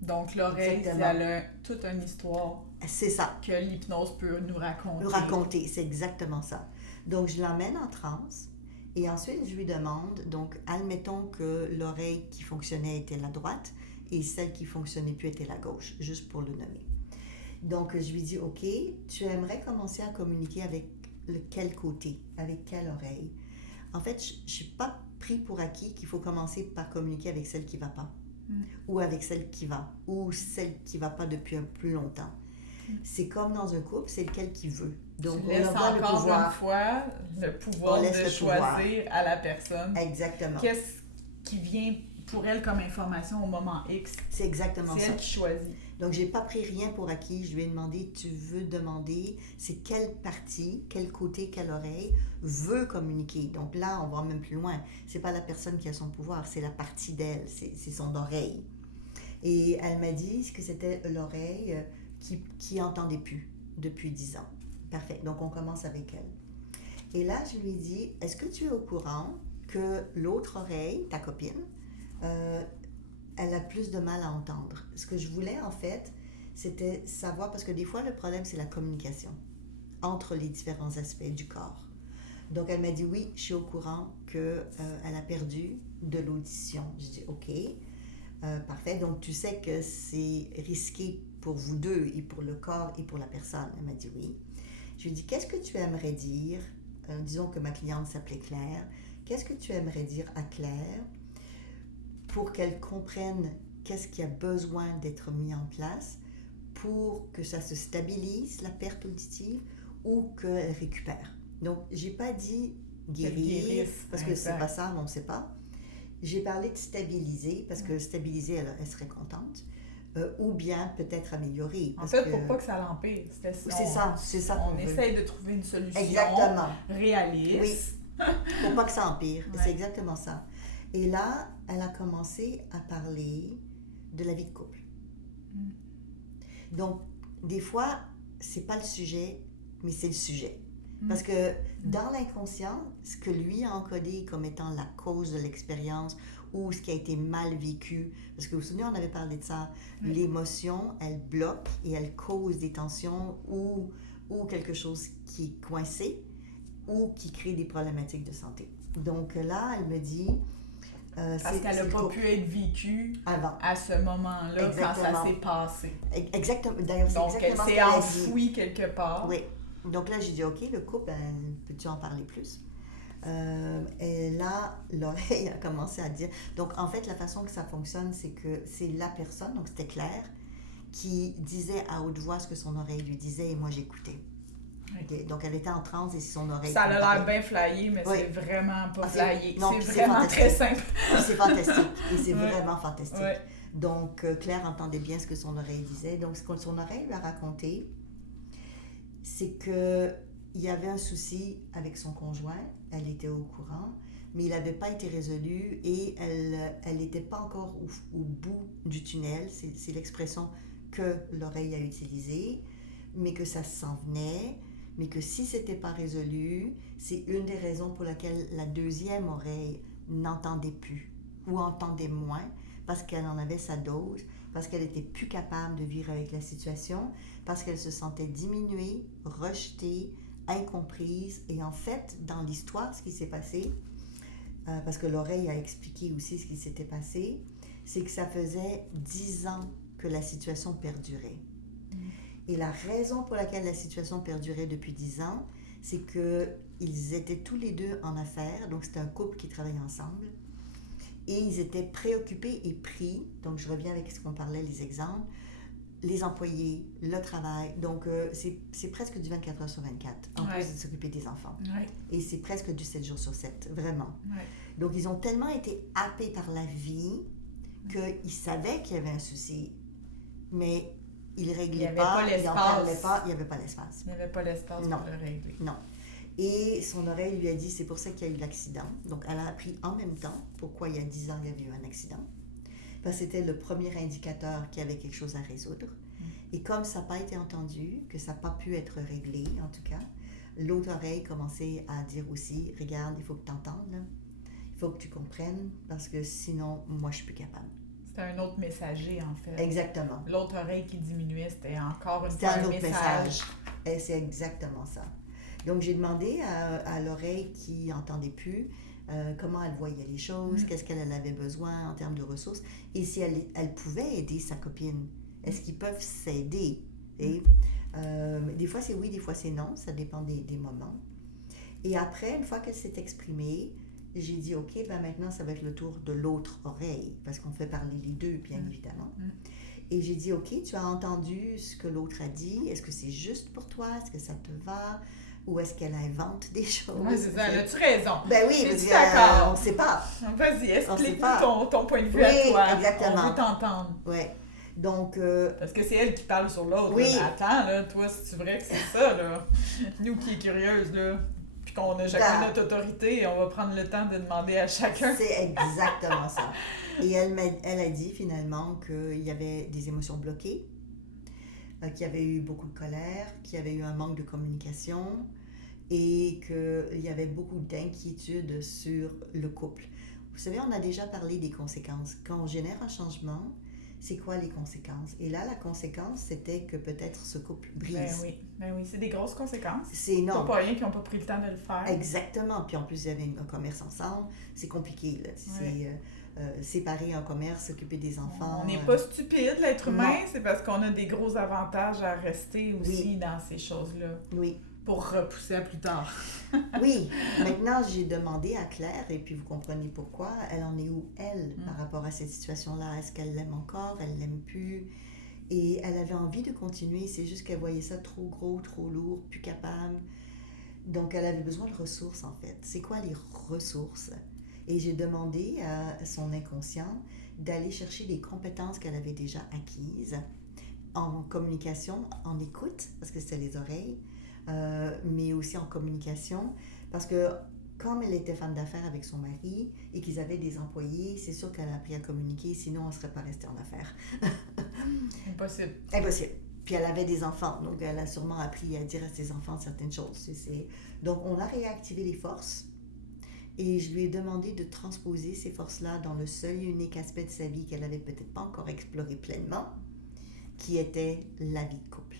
Donc, l'oreille, elle a toute une histoire. C'est ça. Que l'hypnose peut nous raconter. Nous raconter, c'est exactement ça. Donc, je l'emmène en transe. Et ensuite, je lui demande, donc, admettons que l'oreille qui fonctionnait était la droite et celle qui fonctionnait plus était la gauche, juste pour le nommer. Donc, je lui dis, OK, tu aimerais commencer à communiquer avec quel côté, avec quelle oreille? En fait, je ne suis pas pris pour acquis qu'il faut commencer par communiquer avec celle qui ne va pas, ou avec celle qui va, ou celle qui ne va pas depuis un plus longtemps. C'est comme dans un couple, c'est lequel qui veut. Donc, tu laisses encore une fois le pouvoir de choisir à la personne. Exactement. Qu'est-ce qui vient pour elle comme information au moment X. C'est exactement ça. C'est elle qui choisit. Donc, j'ai pas pris rien pour acquis. Je lui ai demandé, tu veux demander, c'est quelle partie, quel côté, quelle oreille veut communiquer. Donc là, on va même plus loin. C'est pas la personne qui a son pouvoir, c'est la partie d'elle, c'est son oreille. Et elle m'a dit que c'était l'oreille qui entendait plus depuis 10 ans. Parfait. Donc, on commence avec elle. Et là, je lui ai dit, est-ce que tu es au courant que l'autre oreille, ta copine, elle a plus de mal à entendre? Ce que je voulais, en fait, c'était savoir, parce que des fois, le problème, c'est la communication entre les différents aspects du corps. Donc, elle m'a dit, oui, je suis au courant qu'elle a perdu de l'audition. Je dis, OK, parfait. Donc, tu sais que c'est risqué pour vous deux, et pour le corps, et pour la personne. Elle m'a dit oui. Je lui ai dit, qu'est-ce que tu aimerais dire, disons que ma cliente s'appelait Claire, qu'est-ce que tu aimerais dire à Claire pour qu'elle comprenne qu'est-ce qui a besoin d'être mis en place pour que ça se stabilise, la perte auditive, ou qu'elle récupère. Donc, j'ai pas dit guérir, parce que c'est pas ça, on ne sait pas. J'ai parlé de stabiliser, parce que stabiliser, elle serait contente. Ou bien peut-être améliorer. En fait, pour pas que ça l'empire. C'est ça. On essaye de trouver une solution réaliste. Oui, pour pas que ça empire. Ouais. C'est exactement ça. Et là, elle a commencé à parler de la vie de couple. Donc, des fois, c'est pas le sujet, mais c'est le sujet. Parce que dans l'inconscient, ce que lui a encodé comme étant la cause de l'expérience ou ce qui a été mal vécu, parce que vous vous souvenez, on avait parlé de ça, l'émotion, elle bloque et elle cause des tensions ou quelque chose qui est coincé ou qui crée des problématiques de santé. Donc là, elle me dit... parce qu'elle n'a pas pu être vécue avant. À ce moment-là, quand ça s'est passé. Exactement. D'ailleurs, c'est donc, exactement elle s'est enfouie quelque part. Oui. Donc là, j'ai dit, OK, le couple, peux-tu en parler plus? Et là, l'oreille a commencé à dire... Donc, en fait, la façon que ça fonctionne, c'est que c'est la personne, donc c'était Claire, qui disait à haute voix ce que son oreille lui disait et moi, j'écoutais. Okay. Donc, elle était en transe et son oreille... Ça a l'air bien flyé, mais c'est vraiment pas flyé. Non, c'est vraiment très simple. C'est fantastique. Et c'est vraiment fantastique. Donc, Claire entendait bien ce que son oreille disait. Donc, ce que son oreille lui a raconté, c'est qu'il y avait un souci avec son conjoint. Elle était au courant, mais il n'avait pas été résolu et elle n'était pas encore au bout du tunnel. C'est l'expression que l'oreille a utilisée, mais que ça s'en venait. Mais que si ce n'était pas résolu, c'est une des raisons pour laquelle la deuxième oreille n'entendait plus ou entendait moins, parce qu'elle en avait sa dose, parce qu'elle n'était plus capable de vivre avec la situation, parce qu'elle se sentait diminuée, rejetée, incomprise. Et en fait, dans l'histoire, ce qui s'est passé, parce que l'oreille a expliqué aussi ce qui s'était passé, c'est que ça faisait 10 ans que la situation perdurait. Et la raison pour laquelle la situation perdurait depuis 10 ans, c'est qu'ils étaient tous les deux en affaires, donc c'était un couple qui travaillait ensemble, et ils étaient préoccupés et pris, donc je reviens avec ce qu'on parlait, les exemples, les employés, le travail, donc c'est presque du 24 heures sur 24, en plus de s'occuper des enfants. Et c'est presque du 7 jours sur 7, vraiment. Donc ils ont tellement été happés par la vie qu'ils savaient qu'il y avait un souci, mais... Il ne réglait pas, il n'en parlait pas, il n'y avait pas l'espace. Il n'y avait pas l'espace pour le régler. Non. Et son oreille lui a dit, c'est pour ça qu'il y a eu l'accident. Donc, elle a appris en même temps pourquoi il y a 10 ans, il y avait eu un accident. Parce que c'était le premier indicateur qu'il y avait quelque chose à résoudre. Et comme ça n'a pas été entendu, que ça n'a pas pu être réglé, en tout cas, l'autre oreille commençait à dire aussi, regarde, il faut que tu entendes, là. Il faut que tu comprennes, parce que sinon, moi, je ne suis plus capable. C'était un autre messager, en fait. Exactement. L'autre oreille qui diminuait, c'était encore une fois un autre message. Et c'est exactement ça. Donc, j'ai demandé à l'oreille qui n'entendait plus comment elle voyait les choses, qu'est-ce qu'elle avait besoin en termes de ressources, et si elle pouvait aider sa copine. Est-ce qu'ils peuvent s'aider? Et, des fois, c'est oui, des fois, c'est non. Ça dépend des moments. Et après, une fois qu'elle s'est exprimée, j'ai dit, OK, ben maintenant, ça va être le tour de l'autre oreille, parce qu'on fait parler les deux, bien évidemment. Et j'ai dit, OK, tu as entendu ce que l'autre a dit. Est-ce que c'est juste pour toi? Est-ce que ça te va? Ou est-ce qu'elle invente des choses? Oui, c'est ça. As-tu raison? Ben oui, parce d'accord. On ne sait pas. Vas-y, explique-nous ton point de vue à toi. Exactement. On veut t'entendre. Oui. Donc... Parce que c'est elle qui parle sur l'autre. Oui. Là. Attends, là, toi, c'est vrai que c'est ça, là. Nous qui est curieuse, là. Puis qu'on a chacun notre autorité, on va prendre le temps de demander à chacun. C'est exactement ça. Et elle a dit finalement qu'il y avait des émotions bloquées, qu'il y avait eu beaucoup de colère, qu'il y avait eu un manque de communication et qu'il y avait beaucoup d'inquiétude sur le couple. Vous savez, on a déjà parlé des conséquences. Quand on génère un changement, c'est quoi les conséquences? Et là, la conséquence, c'était que peut-être ce couple brise. Ben oui, c'est des grosses conséquences. C'est énorme. Pas rien qui n'ont pas pris le temps de le faire. Exactement. Puis en plus, il y avait un commerce ensemble. C'est compliqué, là. C'est séparer un commerce, s'occuper des enfants. On n'est pas stupide, l'être humain. C'est parce qu'on a des gros avantages à rester aussi dans ces choses-là. Oui. Pour repousser à plus tard. Oui. Maintenant, j'ai demandé à Claire, et puis vous comprenez pourquoi, elle en est où, elle, par rapport à cette situation-là? Est-ce qu'elle l'aime encore? Elle l'aime plus? Et elle avait envie de continuer, c'est juste qu'elle voyait ça trop gros, trop lourd, plus capable. Donc, elle avait besoin de ressources, en fait. C'est quoi les ressources? Et j'ai demandé à son inconscient d'aller chercher des compétences qu'elle avait déjà acquises en communication, en écoute, parce que c'était les oreilles, mais aussi en communication, parce que comme elle était femme d'affaires avec son mari et qu'ils avaient des employés, c'est sûr qu'elle a appris à communiquer, sinon elle ne serait pas restée en affaires. Impossible. Impossible. Puis elle avait des enfants, donc elle a sûrement appris à dire à ses enfants certaines choses. Donc on a réactivé les forces et je lui ai demandé de transposer ces forces-là dans le seul et unique aspect de sa vie qu'elle avait peut-être pas encore exploré pleinement, qui était la vie de couple.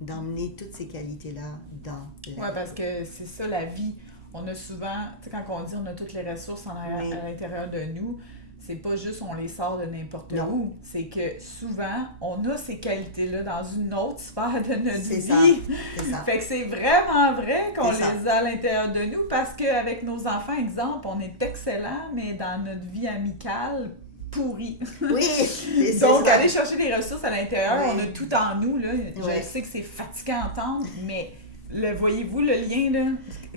D'emmener toutes ces qualités-là dans la vie. Oui, parce que c'est ça la vie. On a souvent, tu sais, quand on dit on a toutes les ressources à l'intérieur de nous, c'est pas juste on les sort de n'importe où. C'est que souvent, on a ces qualités-là dans une autre sphère de notre vie. C'est ça. Fait que c'est vraiment vrai qu'on les a à l'intérieur de nous parce qu'avec nos enfants, exemple, on est excellent, mais dans notre vie amicale, pourri. Oui, donc, aller chercher les ressources à l'intérieur, on a tout en nous. Là. Je sais que c'est fatigant à entendre, mais voyez-vous le lien, là,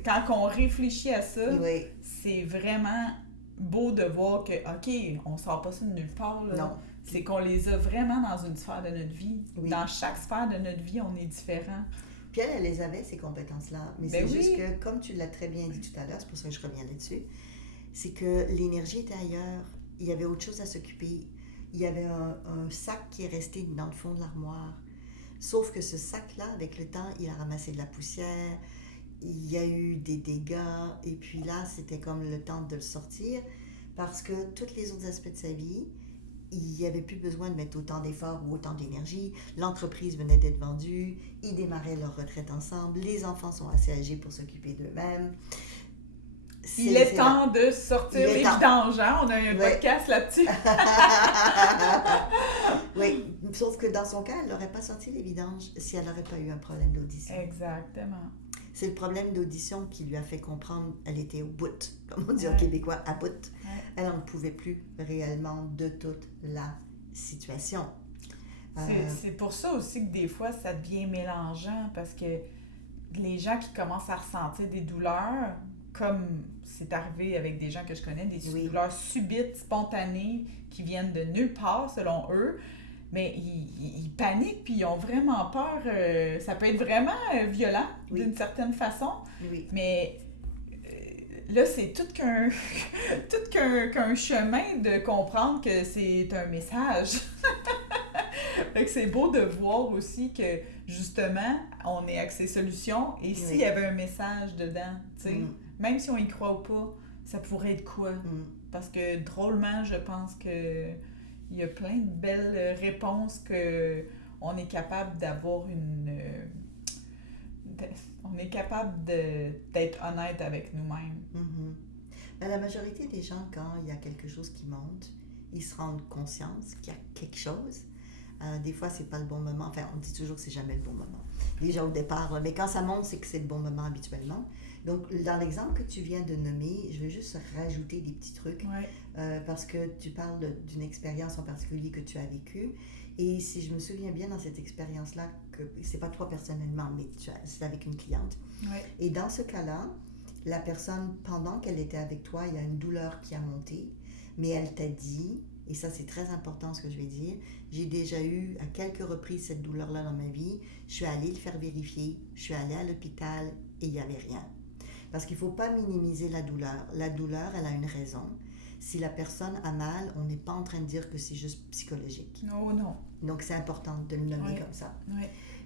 quand on réfléchit à ça, c'est vraiment beau de voir que, OK, on sort pas ça de nulle part. Là. Non. C'est qu'on les a vraiment dans une sphère de notre vie. Oui. Dans chaque sphère de notre vie, on est différent. Puis elle les avait, ces compétences-là. Mais c'est juste que, comme tu l'as très bien dit tout à l'heure, c'est pour ça que je reviens là-dessus, c'est que l'énergie était ailleurs. Il y avait autre chose à s'occuper. Il y avait un sac qui est resté dans le fond de l'armoire. Sauf que ce sac-là, avec le temps, il a ramassé de la poussière, il y a eu des dégâts, et puis là, c'était comme le temps de le sortir, parce que tous les autres aspects de sa vie, il n'y avait plus besoin de mettre autant d'efforts ou autant d'énergie. L'entreprise venait d'être vendue, ils démarraient leur retraite ensemble, les enfants sont assez âgés pour s'occuper d'eux-mêmes. Il est temps de sortir les vidanges, hein? On a un podcast là-dessus. Oui, sauf que dans son cas, elle n'aurait pas sorti les vidanges si elle n'aurait pas eu un problème d'audition. Exactement. C'est le problème d'audition qui lui a fait comprendre qu'elle était au bout, comme on dit au Québécois, à bout. Elle n'en pouvait plus réellement de toute la situation. C'est pour ça aussi que des fois, ça devient mélangeant, parce que les gens qui commencent à ressentir des douleurs, comme c'est arrivé avec des gens que je connais, des douleurs subites, spontanées, qui viennent de nulle part, selon eux, mais ils paniquent, puis ils ont vraiment peur. Ça peut être vraiment violent, d'une certaine façon, mais là, c'est tout qu'un chemin de comprendre que c'est un message. Fait que c'est beau de voir aussi que, justement, on est axé solution, et s'il y avait un message dedans, tu sais, même si on y croit ou pas, ça pourrait être quoi? Parce que, drôlement, je pense que il y a plein de belles réponses qu'on est capable d'avoir on est capable d'être honnête avec nous-mêmes. Ben, la majorité des gens, quand il y a quelque chose qui monte, ils se rendent conscience qu'il y a quelque chose. Des fois, c'est pas le bon moment. Enfin, on dit toujours que c'est jamais le bon moment. Déjà au départ, là. Mais quand ça monte, c'est que c'est le bon moment habituellement. Donc, dans l'exemple que tu viens de nommer, je vais juste rajouter des petits trucs. Parce que tu parles d'une expérience en particulier que tu as vécue. Et si je me souviens bien, dans cette expérience-là, que c'est pas toi personnellement, mais c'est avec une cliente. Et dans ce cas-là, la personne, pendant qu'elle était avec toi, il y a une douleur qui a monté, mais elle t'a dit, et ça c'est très important ce que je vais dire, j'ai déjà eu à quelques reprises cette douleur-là dans ma vie, je suis allée le faire vérifier, je suis allée à l'hôpital et il n'y avait rien. Parce qu'il ne faut pas minimiser la douleur. La douleur, elle a une raison. Si la personne a mal, on n'est pas en train de dire que c'est juste psychologique. Non. Donc c'est important de le nommer comme ça.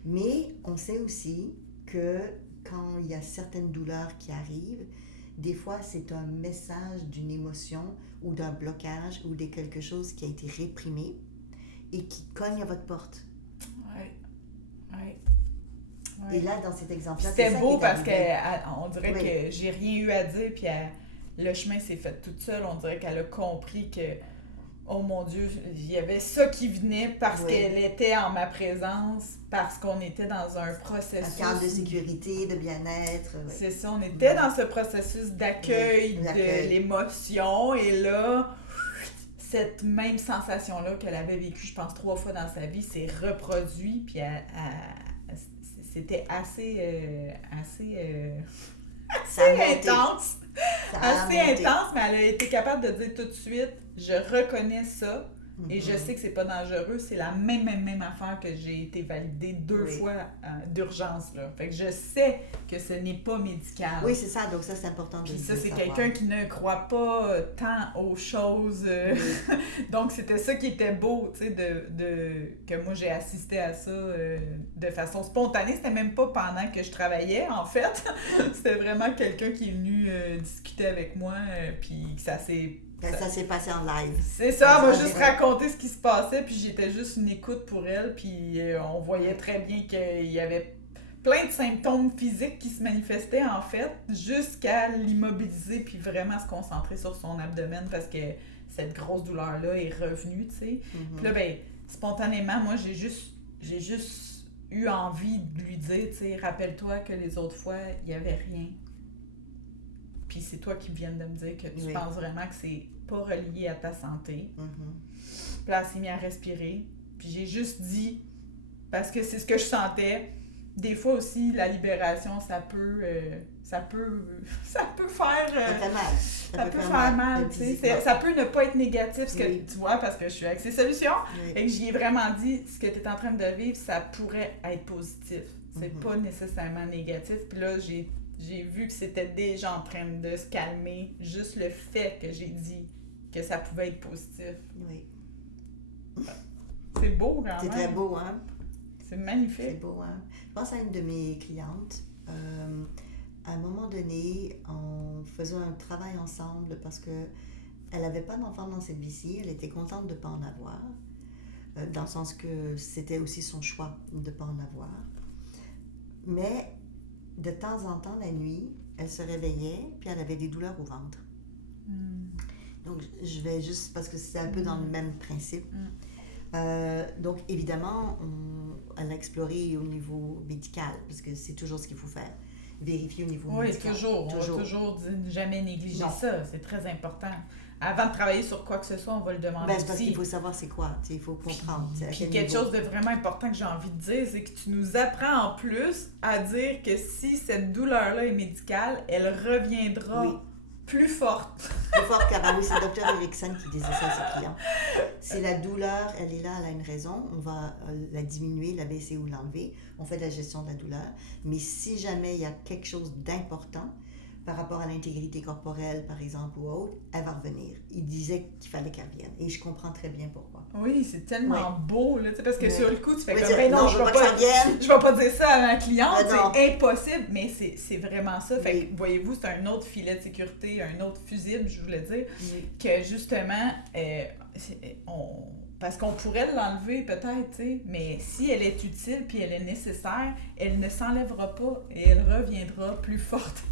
Mais on sait aussi que quand il y a certaines douleurs qui arrivent, des fois c'est un message d'une émotion ou d'un blocage ou de quelque chose qui a été réprimé et qui cogne à votre porte. Et là, dans cet exemple-là, c'était beau parce qu'on dirait que j'ai rien eu à dire, puis le chemin s'est fait toute seule. On dirait qu'elle a compris que, oh mon Dieu, il y avait ça qui venait parce qu'elle était en ma présence, parce qu'on était dans un processus... Un cadre de sécurité, de bien-être. C'est ça, on était dans ce processus d'accueil de l'émotion, et là, cette même sensation-là qu'elle avait vécue, je pense, 3 fois dans sa vie, s'est reproduite, puis c'était assez intense. Assez intense, mais elle a été capable de dire tout de suite, je reconnais ça, Et je sais que c'est pas dangereux. C'est la même affaire que j'ai été validée 2 fois d'urgence, là. Fait que je sais que ce n'est pas médical. Oui, c'est ça. Donc ça, c'est important de Puis ça, de c'est savoir. quelqu'un qui ne croit pas tant aux choses. Donc, c'était ça qui était beau, tu sais, que moi, j'ai assisté à ça de façon spontanée. C'était même pas pendant que je travaillais, en fait. C'était vraiment quelqu'un qui est venu discuter avec moi, puis que ça s'est... Ça s'est passé en live. C'est ça, elle m'a En juste direct. raconté ce qui se passait, puis j'étais juste une écoute pour elle, puis on voyait très bien qu'il y avait plein de symptômes physiques qui se manifestaient, en fait, jusqu'à l'immobiliser, puis vraiment se concentrer sur son abdomen, parce que cette grosse douleur-là est revenue, tu sais. Puis là, ben, spontanément, moi, j'ai juste eu envie de lui dire, tu sais, rappelle-toi que les autres fois, il n'y avait rien. Puis c'est toi qui viens de me dire que tu penses vraiment que c'est pas relié à ta santé. Puis là, elle s'est mise à respirer. Puis j'ai juste dit, parce que c'est ce que je sentais, des fois aussi, la libération, ça peut faire... Ça fait mal. Ça peut faire mal, tu sais. Ça peut ne pas être négatif, ce que tu vois, parce que je suis avec ces solutions. Et que j'y ai vraiment dit, ce que tu es en train de vivre, ça pourrait être positif. C'est pas nécessairement négatif. Puis là, j'ai vu que c'était déjà en train de se calmer, juste le fait que j'ai dit que ça pouvait être positif. Oui. C'est beau, quand même. C'est très beau, hein? C'est magnifique. C'est beau, hein? Je pense à une de mes clientes. À un moment donné, on faisait un travail ensemble parce que elle n'avait pas d'enfant dans cette vie-ci. Elle était contente de ne pas en avoir. Dans le sens que c'était aussi son choix de ne pas en avoir. Mais de temps en temps, la nuit, elle se réveillait, puis elle avait des douleurs au ventre. Donc, je vais juste, parce que c'est un peu dans le même principe. Donc, évidemment, elle a exploré au niveau médical, parce que c'est toujours ce qu'il faut faire. Vérifier au niveau médical. Oui, toujours. On va toujours dire, jamais négliger ça. C'est très important. Avant de travailler sur quoi que ce soit, on va le demander c'est parce qu'il faut savoir c'est quoi. Il faut comprendre. Puis quelque chose de vraiment important que j'ai envie de dire, c'est que tu nous apprends en plus à dire que si cette douleur-là est médicale, elle reviendra plus forte. Plus forte, car oui, c'est le docteur Erickson qui disait ça à ses clients. Si la douleur, elle est là, elle a une raison, on va la diminuer, la baisser ou l'enlever. On fait de la gestion de la douleur. Mais si jamais il y a quelque chose d'important par rapport à l'intégrité corporelle, par exemple, ou autre, elle va revenir. Il disait qu'il fallait qu'elle revienne. Et je comprends très bien pourquoi. Oui, c'est tellement beau, là, parce que sur le coup, tu fais comme, je vais pas dire ça à ma cliente, c'est impossible, mais c'est vraiment ça. Fait que, voyez-vous, c'est un autre filet de sécurité, un autre fusible, je voulais dire, que justement, parce qu'on pourrait l'enlever peut-être, tu sais, mais si elle est utile puis elle est nécessaire, elle ne s'enlèvera pas et elle reviendra plus forte.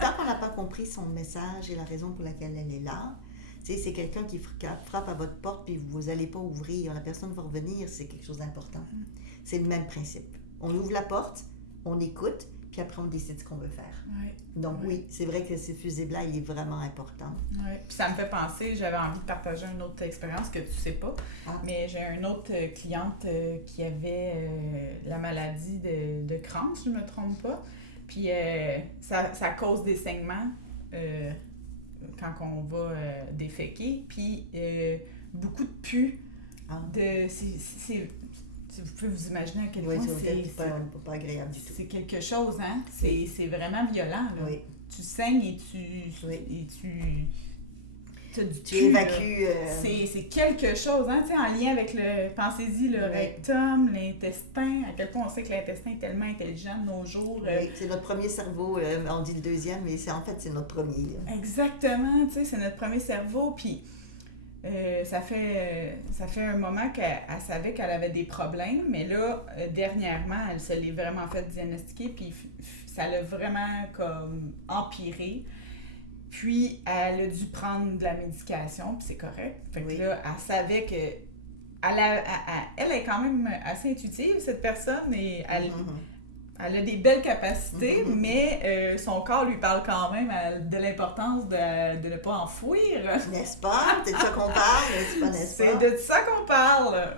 Tant qu'on n'a pas compris son message et la raison pour laquelle elle est là, tu sais, c'est quelqu'un qui frappe à votre porte puis vous n'allez pas ouvrir, la personne va revenir, c'est quelque chose d'important. C'est le même principe. On ouvre la porte, on écoute, puis après on décide ce qu'on veut faire. Donc oui, c'est vrai que ce fusible-là, il est vraiment important. Oui, puis ça me fait penser, j'avais envie de partager une autre expérience que tu sais pas, mais j'ai une autre cliente qui avait la maladie de Crohn, si je me trompe pas, puis ça cause des saignements quand on va déféquer, puis beaucoup de pus, vous pouvez vous imaginer à quel point c'est pas agréable du tout. C'est quelque chose, hein? C'est vraiment violent, là. Oui. Tu saignes et tu évacues. C'est quelque chose, hein? Tu sais, en lien avec pensez-y, le rectum, l'intestin, à quel point on sait que l'intestin est tellement intelligent de nos jours. Oui, c'est notre premier cerveau, on dit le deuxième, mais en fait, c'est notre premier. Exactement, tu sais, c'est notre premier cerveau, puis ça fait un moment qu'elle savait qu'elle avait des problèmes, mais là, dernièrement, elle se l'est vraiment fait diagnostiquer, puis ça l'a vraiment comme empiré. Puis, elle a dû prendre de la médication, puis c'est correct. Fait que là, elle savait que... Elle est quand même assez intuitive, cette personne, et elle a des belles capacités, mais son corps lui parle quand même de l'importance de ne pas enfouir. N'est-ce pas? C'est de ça qu'on parle, n'est-ce pas? C'est de ça qu'on parle.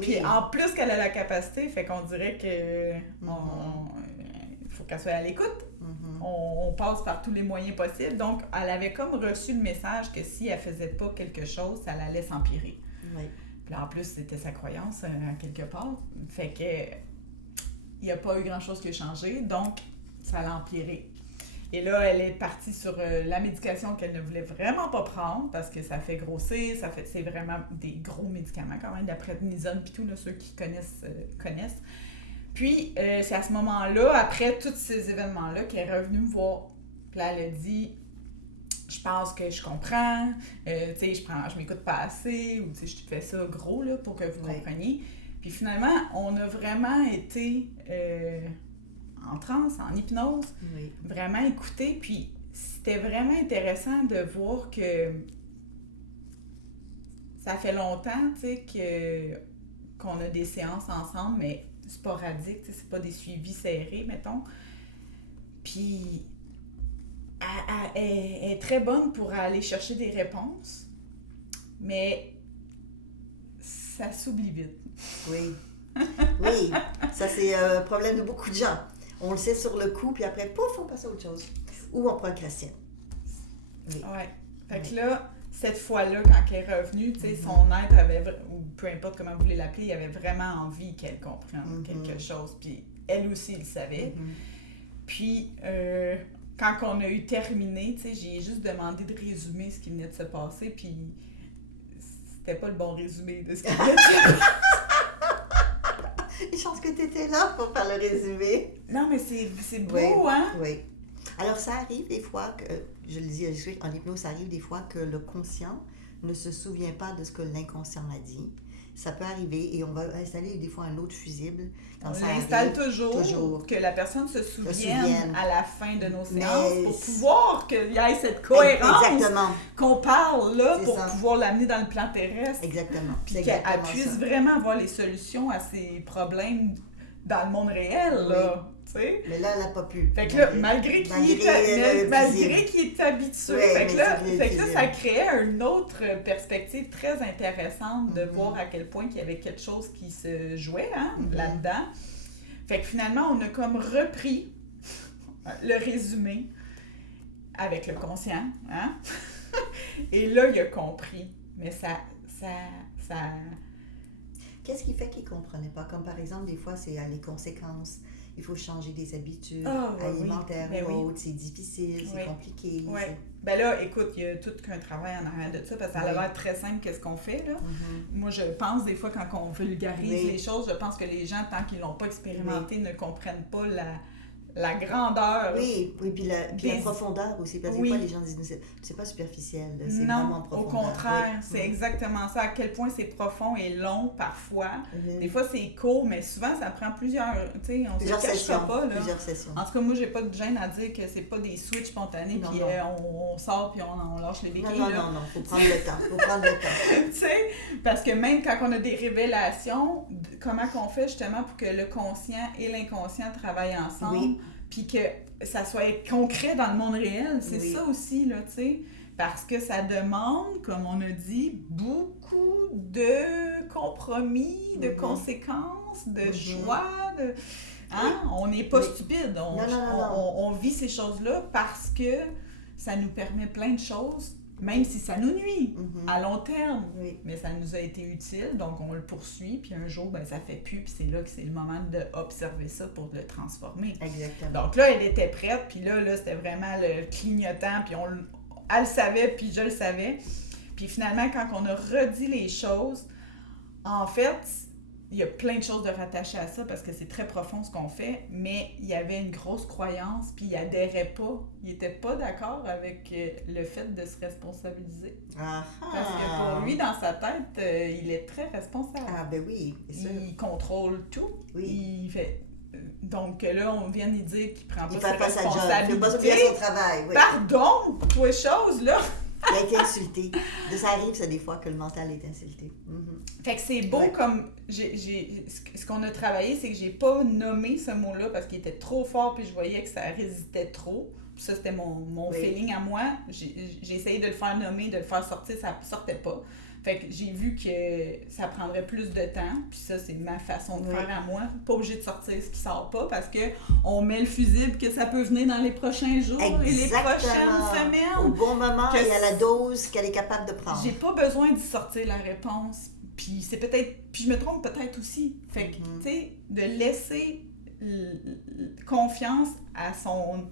Puis en plus qu'elle a la capacité, fait qu'on dirait que faut qu'elle soit à l'écoute. On passe par tous les moyens possibles. Donc, elle avait comme reçu le message que si elle faisait pas quelque chose, ça allait s'empirer. Oui. Puis là, en plus, c'était sa croyance, à quelque part. Fait que il n'y a pas eu grand-chose qui a changé, donc ça l'a empiré. Et là, elle est partie sur la médication qu'elle ne voulait vraiment pas prendre parce que ça fait grossir, c'est vraiment des gros médicaments quand même, la prednisone puis tout, là, ceux qui connaissent. Puis, c'est à ce moment-là, après tous ces événements-là, qu'elle est revenue me voir. Puis là, elle a dit, je pense que je comprends, tu sais, je m'écoute pas assez, ou tu sais, je te fais ça gros, là, pour que vous compreniez. Puis finalement, on a vraiment été en transe, en hypnose, vraiment écouté, puis c'était vraiment intéressant de voir que ça fait longtemps, tu sais, qu'on a des séances ensemble, mais sporadiques, tu sais, c'est pas des suivis serrés, mettons. Puis elle est très bonne pour aller chercher des réponses, mais ça s'oublie vite. Oui. Oui, ça c'est un problème de beaucoup de gens. On le sait sur le coup, puis après, pouf, on passe à autre chose. Ou on procrastine. Oui. Ouais. Fait que là, cette fois-là, quand elle est revenue, tu sais, son être avait, ou peu importe comment vous voulez l'appeler, il avait vraiment envie qu'elle comprenne quelque chose. Puis elle aussi, il savait. Puis, quand on a eu terminé, tu sais, j'ai juste demandé de résumer ce qui venait de se passer, puis c'était pas le bon résumé de ce qui venait de se passer. Je pense que tu étais là pour faire le résumé. Non, mais c'est beau, hein? Oui. Alors, ça arrive des fois que, je le dis en hypnose, ça arrive des fois que le conscient ne se souvient pas de ce que l'inconscient a dit. Ça peut arriver et on va installer des fois un autre fusible. On l'installe toujours, que la personne se souvienne à la fin de nos séances pour pouvoir qu'il y ait cette cohérence qu'on parle là pour pouvoir l'amener dans le plan terrestre. Exactement. Puis qu'elle puisse vraiment avoir les solutions à ses problèmes dans le monde réel, là. T'sais? Mais là, elle n'a pas pu. Fait que là, malgré qu'il est habitué, fait que là, ça créait une autre perspective très intéressante de voir à quel point il y avait quelque chose qui se jouait là-dedans. Fait que finalement, on a comme repris le résumé avec le conscient, hein? Et là, il a compris. Mais ça... Qu'est-ce qui fait qu'il ne comprenait pas? Comme par exemple, des fois, c'est les conséquences. Il faut changer des habitudes alimentaires ou autres. C'est difficile, c'est compliqué. Oui. Ben là, écoute, il y a tout qu'un travail en arrière de ça, parce que ça a l'air très simple, qu'est-ce qu'on fait, là. Moi, je pense, des fois, quand on vulgarise les choses, je pense que les gens, tant qu'ils ne l'ont pas expérimenté, ne comprennent pas la grandeur. Oui, puis la profondeur aussi. Parce que des fois, les gens disent, c'est pas superficiel, c'est vraiment profond. Au contraire, c'est exactement ça. À quel point c'est profond et long parfois. Des fois, c'est court, mais souvent, ça prend plusieurs... Tu sais, on se cachera pas, là. Plusieurs sessions. En tout cas, moi, j'ai pas de gêne à dire que c'est pas des switches spontanés, puis on sort, puis on lâche les béquilles. Non, faut prendre le temps. Tu sais, parce que même quand on a des révélations, comment qu'on fait justement pour que le conscient et l'inconscient travaillent ensemble, puis que ça soit concret dans le monde réel, c'est ça aussi, là, tu sais, parce que ça demande, comme on a dit, beaucoup de compromis, de conséquences, de choix, on n'est pas stupide, on vit ces choses-là parce que ça nous permet plein de choses, même si ça nous nuit à long terme, mais ça nous a été utile, donc on le poursuit, puis un jour, ben ça fait plus, puis c'est là que c'est le moment d'observer ça pour le transformer. Exactement. Donc là, elle était prête, puis là c'était vraiment le clignotant, puis elle le savait, puis je le savais. Puis finalement, quand on a redit les choses, en fait, il y a plein de choses de rattacher à ça parce que c'est très profond ce qu'on fait, mais il y avait une grosse croyance, puis il adhérait pas. Il était pas d'accord avec le fait de se responsabiliser. Parce que pour lui, dans sa tête, il est très responsable. Ah ben oui, c'est sûr. Il contrôle tout. Oui. Il fait... Donc là, on vient lui dire qu'il prend pas sa responsabilités. Il ne fait pas son travail. Oui. Pardon, toi, chose, là! Il a été insulté. Ça arrive, ça, des fois, que le mental est insulté. Fait que c'est beau comme... ce qu'on a travaillé, c'est que j'ai pas nommé ce mot-là parce qu'il était trop fort puis je voyais que ça résistait trop. Puis ça, c'était mon feeling à moi. J'ai essayé de le faire nommer, de le faire sortir, ça sortait pas. Fait que j'ai vu que ça prendrait plus de temps, puis ça, c'est ma façon de faire à moi. Pas obligé de sortir ce qui sort pas, parce que on met le fusible que ça peut venir dans les prochains jours et les prochaines semaines. Au bon moment et à la dose qu'elle est capable de prendre. J'ai pas besoin d'y sortir la réponse, puis c'est peut-être... Puis je me trompe peut-être aussi. Fait que, tu sais, de laisser confiance à son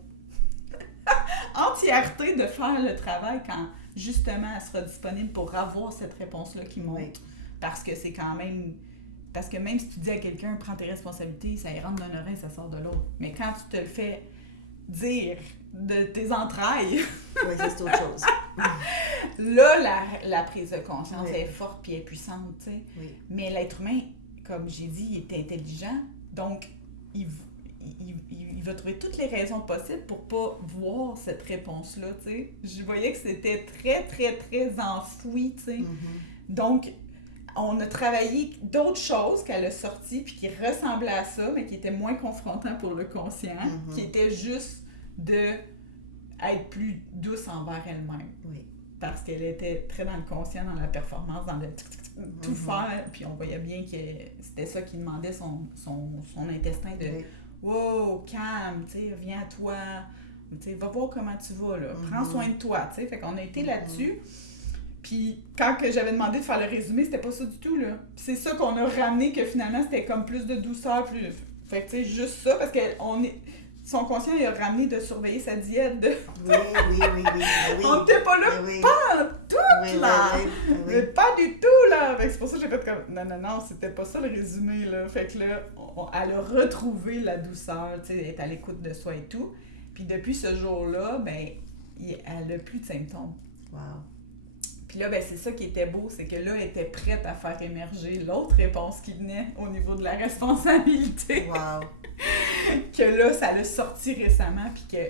entièreté de faire le travail quand justement elle sera disponible pour avoir cette réponse-là qui monte. Oui. Parce que c'est quand même... Parce que même si tu dis à quelqu'un, prends tes responsabilités, ça y rentre d'un oreille, ça sort de l'autre. Mais quand tu te le fais dire de tes entrailles... oui, c'est autre chose. Là, la prise de conscience est forte puis est puissante, tu sais. Oui. Mais l'être humain, comme j'ai dit, il est intelligent, donc il va trouver toutes les raisons possibles pour pas voir cette réponse-là, tu sais. Je voyais que c'était très, très, très enfoui, tu sais. Donc, on a travaillé d'autres choses qu'elle a sorties puis qui ressemblaient à ça, mais qui étaient moins confrontants pour le conscient, qui étaient juste de être plus douce envers elle-même. Oui. Parce qu'elle était très dans le conscient, dans la performance, dans le tout faire, puis on voyait bien que c'était ça qui demandait son intestin de wow, calme, tu sais, viens à toi, tu sais, va voir comment tu vas, là, prends soin de toi, tu sais, fait qu'on a été là-dessus. Puis quand que j'avais demandé de faire le résumé, c'était pas ça du tout, là. Puis c'est ça qu'on a ramené, que finalement, c'était comme plus de douceur, plus... Fait que, tu sais, juste ça, parce que son conscient, il a ramené de surveiller sa diète. Oui. On n'était pas là, pas tout, là! Mais pas du tout, là! Fait que c'est pour ça que j'ai fait comme... Non, c'était pas ça le résumé, là. Fait que là, elle a retrouvé la douceur, tu sais, elle est à l'écoute de soi et tout. Puis depuis ce jour-là, ben, elle n'a plus de symptômes. Wow! Puis là, ben, c'est ça qui était beau, c'est que là, elle était prête à faire émerger l'autre réponse qui venait au niveau de la responsabilité. Wow! Que là, ça l'a sorti récemment, puis que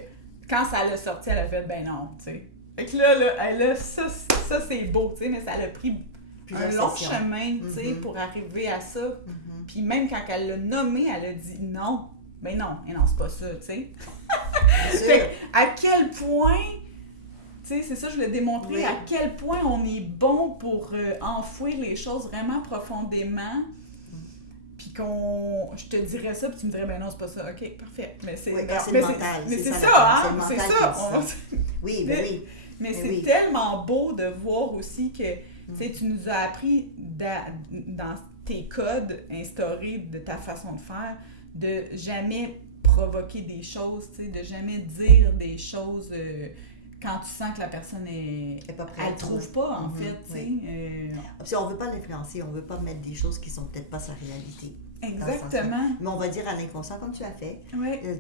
quand ça l'a sorti, elle a fait « ben non », tu sais. Fait que là, ça c'est beau, tu sais, mais ça a pris un long chemin, tu sais, pour arriver à ça. Puis même quand elle l'a nommé, elle a dit « non », ben non, c'est pas ça, tu sais. Fait à quel point... Tu sais, c'est ça, je voulais démontrer à quel point on est bon pour enfouir les choses vraiment profondément. Puis je te dirais ça, puis tu me dirais, ben non, c'est pas ça. OK, parfait. Mais c'est, c'est le mental. Mais c'est ça, hein? C'est ça. Oui. Mais c'est tellement beau de voir aussi que, tu sais, tu nous as appris dans tes codes instaurés de ta façon de faire, de jamais provoquer des choses, tu sais, de jamais dire des choses... quand tu sens que la personne est pas prête, elle ne trouve pas, en fait, tu sais. On ne veut pas l'influencer, on ne veut pas mettre des choses qui ne sont peut-être pas sa réalité. Exactement. Mais on va dire à l'inconscient, comme tu as fait,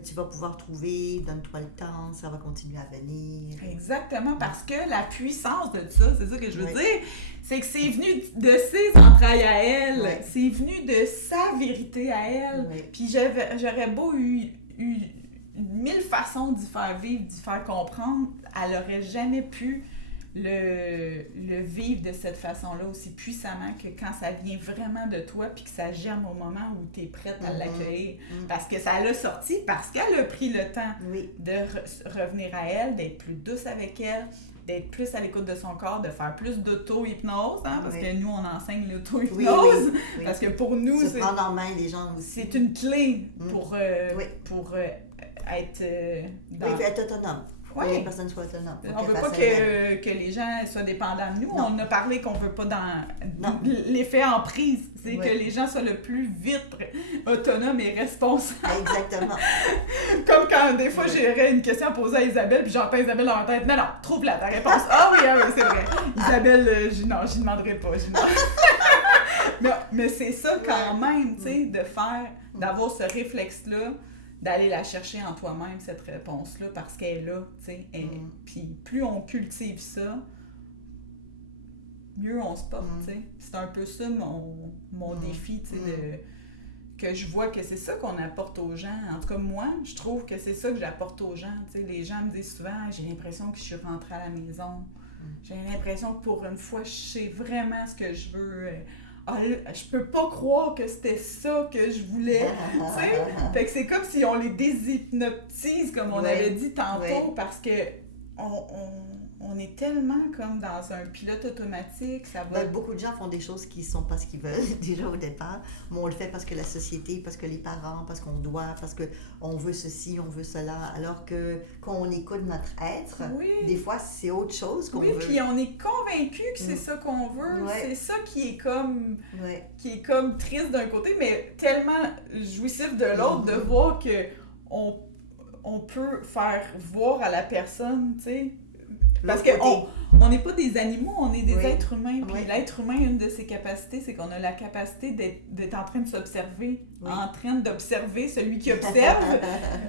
tu vas pouvoir trouver, donne-toi le temps, ça va continuer à venir. Exactement, parce que la puissance de ça, c'est ça que je veux dire, c'est que c'est venu de ses entrailles à elle, c'est venu de sa vérité à elle. Puis j'aurais beau eu 1000 façons d'y faire vivre, d'y faire comprendre, elle n'aurait jamais pu le vivre de cette façon-là aussi puissamment que quand ça vient vraiment de toi puis que ça germe au moment où tu es prête à l'accueillir. Parce que ça l'a sorti, parce qu'elle a pris le temps de revenir à elle, d'être plus douce avec elle, d'être plus à l'écoute de son corps, de faire plus d'auto-hypnose, hein, parce que nous, on enseigne l'auto-hypnose, parce que pour nous, c'est prendre en main les gens aussi. C'est une clé pour être être autonome. Faut que les personnes soient autonomes. On ne veut pas que les gens soient dépendants de nous. On a parlé qu'on ne veut pas dans l'effet emprise. C'est que les gens soient le plus vite autonomes et responsables. Exactement. Comme quand des fois j'aurais une question à poser à Isabelle, puis j'entends Isabelle dans ma tête. Non, trouve-la ta réponse. Ah oui, c'est vrai. Isabelle, j'y demanderai pas. Mais c'est ça quand même, tu sais, d'avoir ce réflexe-là, d'aller la chercher en toi-même, cette réponse-là, parce qu'elle est là, tu sais. Puis plus on cultive ça, mieux on se porte, tu sais. C'est un peu ça mon défi, tu sais, que je vois que c'est ça qu'on apporte aux gens. En tout cas, moi, je trouve que c'est ça que j'apporte aux gens, tu sais. Les gens me disent souvent, j'ai l'impression que je suis rentrée à la maison. J'ai l'impression que pour une fois, je sais vraiment ce que je veux. Je peux pas croire que c'était ça que je voulais, tu sais. Fait que c'est comme si on les déshypnotise, comme on avait dit tantôt, parce que on est tellement comme dans un pilote automatique, ça va... Beaucoup de gens font des choses qui ne sont pas ce qu'ils veulent déjà au départ, mais on le fait parce que la société, parce que les parents, parce qu'on doit, parce qu'on veut ceci, on veut cela, alors que quand on écoute notre être, des fois c'est autre chose qu'on veut. Oui, puis on est convaincu que c'est ça qu'on veut, c'est ça qui est comme triste d'un côté, mais tellement jouissif de l'autre, de voir que on peut faire voir à la personne, tu sais. Parce qu'on n'est pas des animaux, on est des êtres humains. Puis l'être humain, une de ses capacités, c'est qu'on a la capacité d'être en train de s'observer, en train d'observer celui qui observe.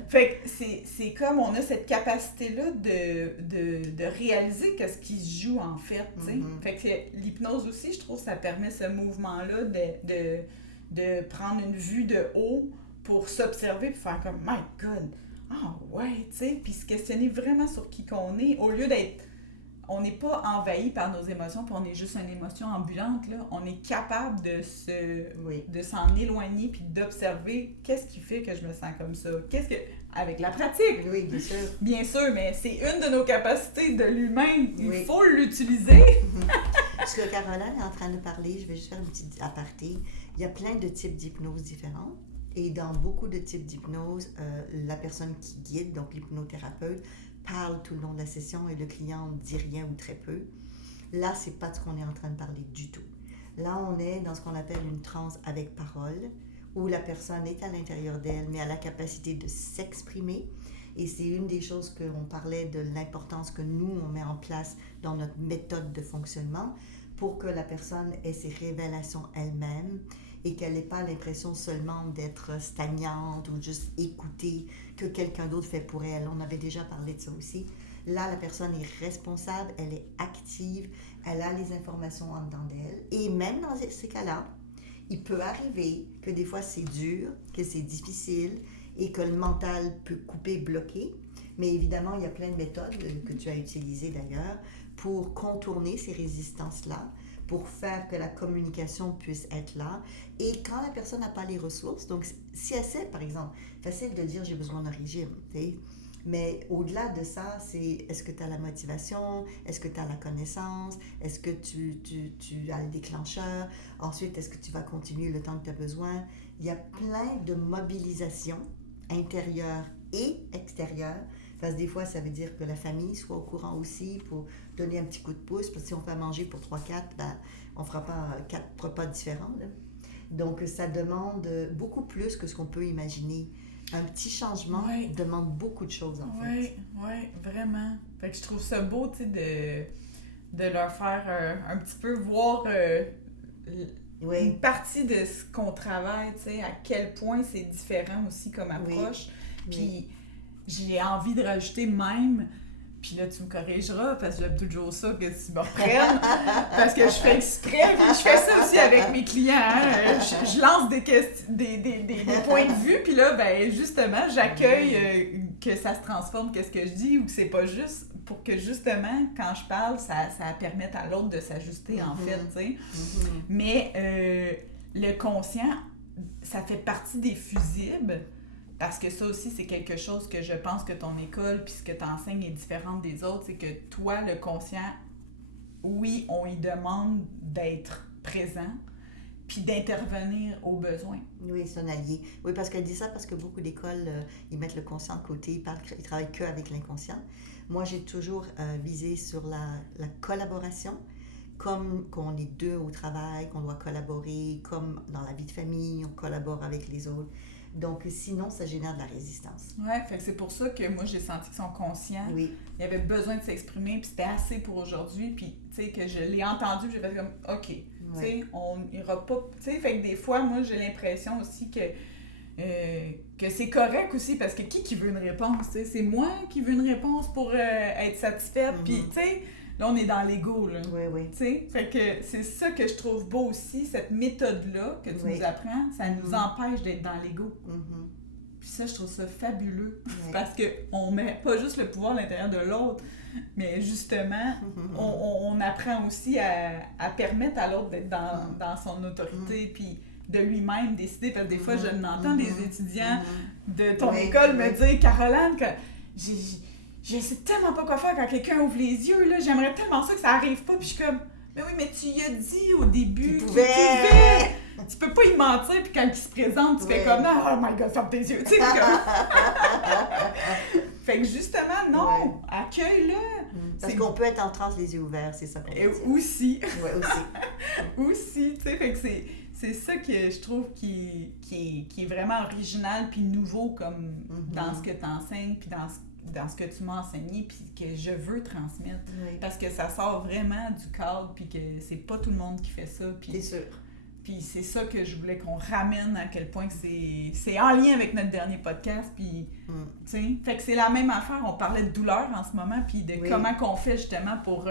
Fait que c'est comme on a cette capacité-là de réaliser ce qui se joue en fait. Fait que l'hypnose aussi, je trouve, ça permet ce mouvement-là de prendre une vue de haut pour s'observer et faire comme « My God! » Ah ouais, tu sais, puis se questionner vraiment sur qui qu'on est, au lieu d'être... On n'est pas envahi par nos émotions, puis on est juste une émotion ambulante, là. On est capable de s'en éloigner, puis d'observer qu'est-ce qui fait que je me sens comme ça. Avec la pratique. Oui, bien sûr. Bien sûr, mais c'est une de nos capacités de l'humain. Il faut l'utiliser. Ce que Caroline est en train de parler, je vais juste faire une petite aparté. Il y a plein de types d'hypnose différents. Et dans beaucoup de types d'hypnose, la personne qui guide, donc l'hypnothérapeute, parle tout le long de la session et le client ne dit rien ou très peu. Là, c'est pas de ce qu'on est en train de parler du tout. Là, on est dans ce qu'on appelle une transe avec parole, où la personne est à l'intérieur d'elle, mais a la capacité de s'exprimer. Et c'est une des choses qu'on parlait de l'importance que nous, on met en place dans notre méthode de fonctionnement pour que la personne ait ses révélations elle-même et qu'elle n'ait pas l'impression seulement d'être stagnante ou juste écouter que quelqu'un d'autre fait pour elle. On avait déjà parlé de ça aussi. Là, la personne est responsable, elle est active, elle a les informations en dedans d'elle. Et même dans ces cas-là, il peut arriver que des fois c'est dur, que c'est difficile et que le mental peut couper, bloquer. Mais évidemment, il y a plein de méthodes que tu as utilisées d'ailleurs pour contourner ces résistances-là, pour faire que la communication puisse être là. Et quand la personne n'a pas les ressources, donc si elle sait, par exemple, facile de dire j'ai besoin d'un régime, mais au-delà de ça, c'est est-ce que tu as la motivation, est-ce que tu as la connaissance, est-ce que tu as le déclencheur, ensuite est-ce que tu vas continuer le temps que tu as besoin. Il y a plein de mobilisations intérieures et extérieures. Parce que des fois, ça veut dire que la famille soit au courant aussi pour donner un petit coup de pouce. Parce que si on fait manger pour 3-4, on ne fera pas 4 repas différents. Là. Donc, ça demande beaucoup plus que ce qu'on peut imaginer. Un petit changement demande beaucoup de choses, en fait. Oui, vraiment. Fait que je trouve ça beau, tu sais, de leur faire un petit peu voir une partie de ce qu'on travaille, tu sais, à quel point c'est différent aussi comme approche. Puis... J'ai envie de rajouter même, puis là tu me corrigeras parce que j'aime toujours ça que tu me reprennes, parce que je fais exprès, puis je fais ça aussi avec mes clients, hein. Je lance des points de vue, puis là, ben justement, j'accueille que ça se transforme, qu'est-ce que je dis, ou que c'est pas juste, pour que justement, quand je parle, ça permette à l'autre de s'ajuster en fait, tu sais. Mais le conscient, ça fait partie des fusibles. Parce que ça aussi, c'est quelque chose que je pense que ton école puis ce que tu enseignes est différent des autres. C'est que toi, le conscient, oui, on y demande d'être présent puis d'intervenir aux besoins. Oui, c'est un allié. Oui, parce qu'elle dit ça parce que beaucoup d'écoles, ils mettent le conscient de côté, ils travaillent que avec l'inconscient. Moi, j'ai toujours visé sur la collaboration. Comme qu'on est deux au travail, qu'on doit collaborer, comme dans la vie de famille, on collabore avec les autres. Donc, sinon, ça génère de la résistance. Oui, fait que c'est pour ça que moi, j'ai senti qu'ils sont conscients. Oui. Ils avaient besoin de s'exprimer, puis c'était assez pour aujourd'hui. Puis, tu sais, que je l'ai entendu, j'ai fait comme, OK, tu sais, on n'ira pas... Tu sais, fait que des fois, moi, j'ai l'impression aussi que c'est correct aussi, parce que qui veut une réponse, tu sais? C'est moi qui veux une réponse pour être satisfaite, puis, tu sais... Là, on est dans l'ego, là. Oui. Tu sais, fait que c'est ça que je trouve beau aussi, cette méthode-là que tu nous apprends, ça nous empêche d'être dans l'ego. Puis ça, je trouve ça fabuleux, parce qu'on met pas juste le pouvoir à l'intérieur de l'autre, mais justement, on apprend aussi à permettre à l'autre d'être dans son autorité, puis de lui-même décider, parce que des fois, je m'entends des étudiants de ton école me dire « Caroline, je sais tellement pas quoi faire quand quelqu'un ouvre les yeux, là. J'aimerais tellement ça que ça arrive pas. Puis je suis comme, mais oui, mais tu y as dit au début Tu qu'il pouvais. pouvait. Tu peux pas y mentir, puis quand il se présente, tu fais Ouais. comme, oh my god, ferme tes yeux. Tu sais, comme. Fait que justement, non, accueille-le. Parce C'est- qu'on peut être en transe les yeux ouverts, c'est ça qu'on Et veut dire. aussi, Ouais, aussi. aussi, tu sais, fait que c'est ça que je trouve qui est vraiment original puis nouveau comme dans ce que tu enseignes puis dans ce que tu m'as enseigné puis que je veux transmettre. Oui. Parce que ça sort vraiment du cadre puis que c'est pas tout le monde qui fait ça. C'est Puis, sûr. puis c'est ça que je voulais qu'on ramène à quel point que c'est en lien avec notre dernier podcast. Puis, tu sais, fait que c'est la même affaire. On parlait de douleur en ce moment puis de Oui. comment qu'on fait justement pour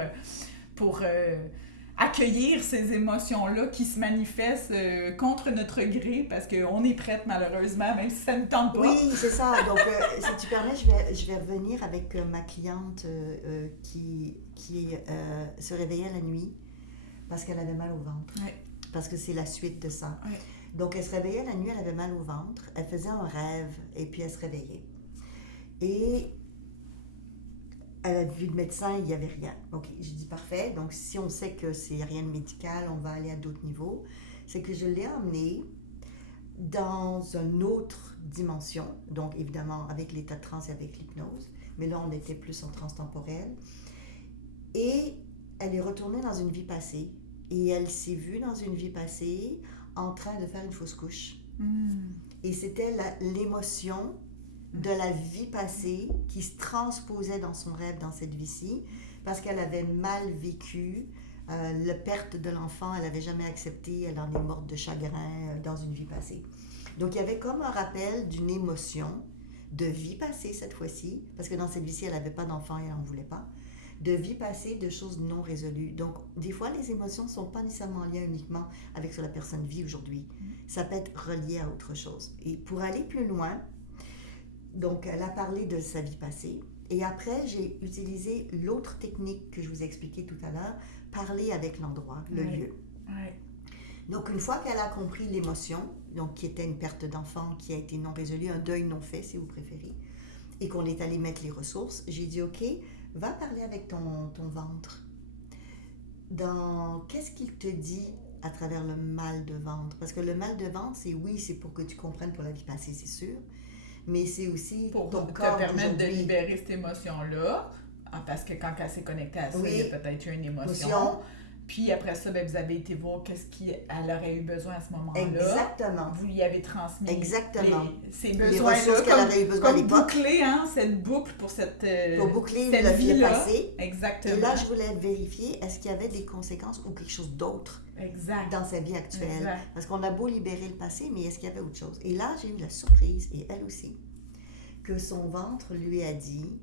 accueillir ces émotions-là qui se manifestent contre notre gré parce qu'on est prête malheureusement, même si ça ne tente pas. Oui, c'est ça. Donc, si tu permets, je vais revenir avec ma cliente qui se réveillait la nuit parce qu'elle avait mal au ventre. Ouais. Parce que c'est la suite de ça. Ouais. Donc, elle se réveillait la nuit, elle avait mal au ventre, elle faisait un rêve et puis elle se réveillait. Et elle a vu le médecin, il n'y avait rien. Ok, j'ai dit parfait. Donc, si on sait que c'est rien de médical, on va aller à d'autres niveaux. C'est que je l'ai emmenée dans une autre dimension. Donc, évidemment, avec l'état de transe et avec l'hypnose. Mais là, on était plus en transe temporelle. Et elle est retournée dans une vie passée. Et elle s'est vue dans une vie passée en train de faire une fausse couche. Et c'était l'émotion de la vie passée qui se transposait dans son rêve dans cette vie-ci parce qu'elle avait mal vécu la perte de l'enfant, elle n'avait jamais accepté, elle en est morte de chagrin dans une vie passée. Donc il y avait comme un rappel d'une émotion de vie passée cette fois-ci, parce que dans cette vie-ci elle n'avait pas d'enfant et elle n'en voulait pas, de vie passée, de choses non résolues. Donc des fois les émotions ne sont pas nécessairement liées uniquement avec ce que la personne vit aujourd'hui, ça peut être relié à autre chose. Et pour aller plus loin, donc, elle a parlé de sa vie passée. Et après, j'ai utilisé l'autre technique que je vous ai expliquée tout à l'heure, parler avec l'endroit, le lieu. Ouais. Donc, une fois qu'elle a compris l'émotion, donc qui était une perte d'enfant qui a été non résolue, un deuil non fait, si vous préférez, et qu'on est allé mettre les ressources, j'ai dit, OK, va parler avec ton ventre. Qu'est-ce qu'il te dit à travers le mal de ventre? Parce que le mal de ventre, c'est pour que tu comprennes pour la vie passée, c'est sûr. Mais c'est aussi Pour ton te corps permettre de d'aujourd'hui. libérer cette émotion-là, parce que quand elle s'est connectée à ça, Oui. il y a peut-être eu une émotion. Puis après ça, ben, vous avez été voir qu'est-ce qu'elle aurait eu besoin à ce moment-là. Exactement. Vous lui avez transmis Exactement. ces Les besoins-là, ressources qu'elle avait eu besoin à comme l'époque. boucler cette boucle pour cette Pour boucler cette le vie-là. passé. Exactement. Et là, je voulais vérifier, est-ce qu'il y avait des conséquences ou quelque chose d'autre Exact. dans sa vie actuelle? Exact. Parce qu'on a beau libérer le passé, mais est-ce qu'il y avait autre chose? Et là, j'ai eu la surprise, et elle aussi, que son ventre lui a dit,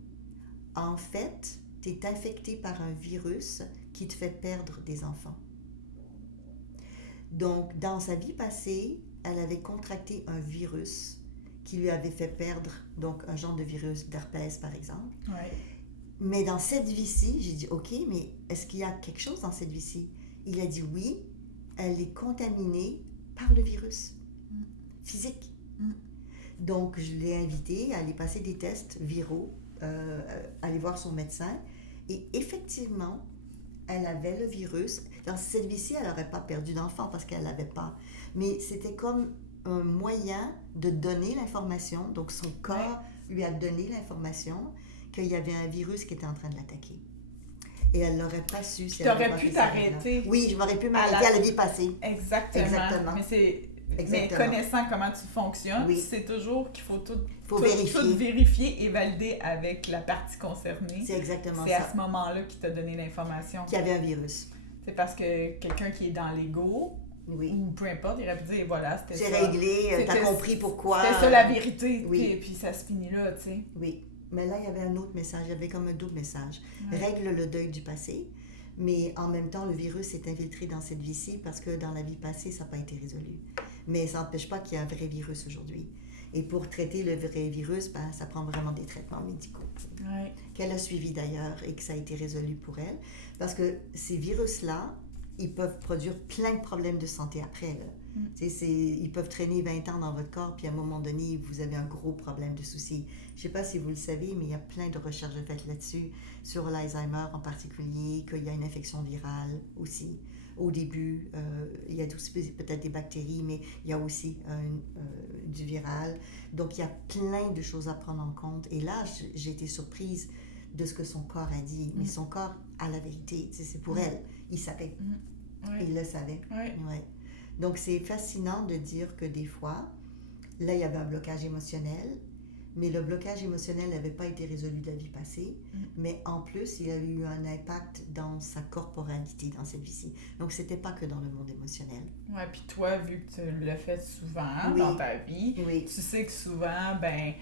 en fait, tu es infecté par un virus qui te fait perdre des enfants. Donc, dans sa vie passée, elle avait contracté un virus qui lui avait fait perdre, donc un genre de virus d'herpès, par exemple. Ouais. Mais dans cette vie-ci, j'ai dit, OK, mais est-ce qu'il y a quelque chose dans cette vie-ci? Il a dit oui, elle est contaminée par le virus physique. Donc, je l'ai invitée à aller passer des tests viraux, aller voir son médecin. Et effectivement, elle avait le virus. Dans cette vie-ci, elle n'aurait pas perdu d'enfant parce qu'elle l'avait pas. Mais c'était comme un moyen de donner l'information. Donc, son corps lui a donné l'information qu'il y avait un virus qui était en train de l'attaquer. Et elle l'aurait pas su si elle n'avait T'aurais pas pu fait ça. t'arrêter. Oui, je m'aurais pu m'arrêter à la vie passée. Exactement. Mais connaissant comment tu fonctionnes, Oui. c'est toujours qu'il faut tout vérifier. vérifier et valider avec la partie concernée. C'est exactement C'est ça. à ce moment-là qu'il t'a donné l'information. Qu'il y avait un virus. C'est parce que quelqu'un qui est dans l'ego, Oui. ou peu importe, il aurait pu dire, voilà, c'était C'est ça. réglé, t'as compris pourquoi. C'était ça la vérité, Oui. puis ça se finit là, tu sais. Oui, mais là, il y avait un autre message, il y avait comme un double message. Ouais. Règle le deuil du passé, mais en même temps, le virus s'est infiltré dans cette vie-ci parce que dans la vie passée, ça n'a pas été résolu. Mais ça n'empêche pas qu'il y a un vrai virus aujourd'hui. Et pour traiter le vrai virus, ben, ça prend vraiment des traitements médicaux. Ouais. Qu'elle a suivi d'ailleurs et que ça a été résolu pour elle. Parce que ces virus-là, ils peuvent produire plein de problèmes de santé après. Là. Ils peuvent traîner 20 ans dans votre corps, puis à un moment donné, vous avez un gros problème de soucis. Je ne sais pas si vous le savez, mais il y a plein de recherches faites là-dessus, sur l'Alzheimer en particulier, qu'il y a une infection virale aussi. Au début, il y a aussi peut-être des bactéries, mais il y a aussi du viral. Donc, il y a plein de choses à prendre en compte. Et là, j'ai été surprise de ce que son corps a dit. Mais son corps a la vérité. C'est pour elle. Il savait. Ouais. Il le savait. Ouais. Ouais. Donc, c'est fascinant de dire que des fois, là, il y avait un blocage émotionnel, mais le blocage émotionnel n'avait pas été résolu de la vie passée, mais en plus, il a eu un impact dans sa corporalité dans cette vie-ci. Donc, c'était pas que dans le monde émotionnel. Ouais, puis toi, vu que tu l'as fait souvent dans ta vie, tu sais que souvent, ben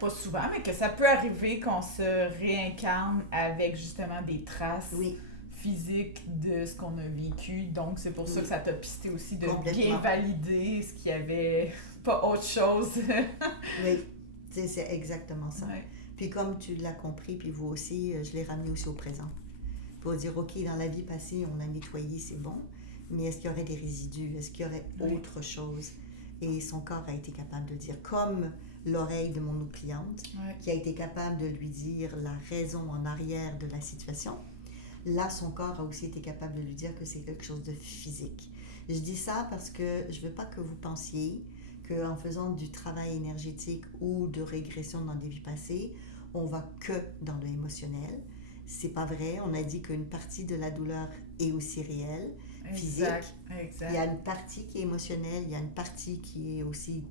pas souvent, mais que ça peut arriver qu'on se réincarne avec justement des traces physiques de ce qu'on a vécu. Donc, c'est pour ça que ça t'a pisté aussi de bien valider ce qu'il y avait, pas autre chose. Oui, c'est exactement ça. Ouais. Puis comme tu l'as compris, puis vous aussi, je l'ai ramené aussi au présent. Pour dire, OK, dans la vie passée, on a nettoyé, c'est bon, mais est-ce qu'il y aurait des résidus? Est-ce qu'il y aurait autre chose? Et son corps a été capable de dire, comme l'oreille de mon autre cliente, qui a été capable de lui dire la raison en arrière de la situation. Là, son corps a aussi été capable de lui dire que c'est quelque chose de physique. Je dis ça parce que je ne veux pas que vous pensiez qu'en faisant du travail énergétique ou de régression dans des vies passées, on va que dans le émotionnel. C'est pas vrai. On a dit qu'une partie de la douleur est aussi réelle, physique. Exact. Il y a une partie qui est émotionnelle, il y a une partie qui est aussi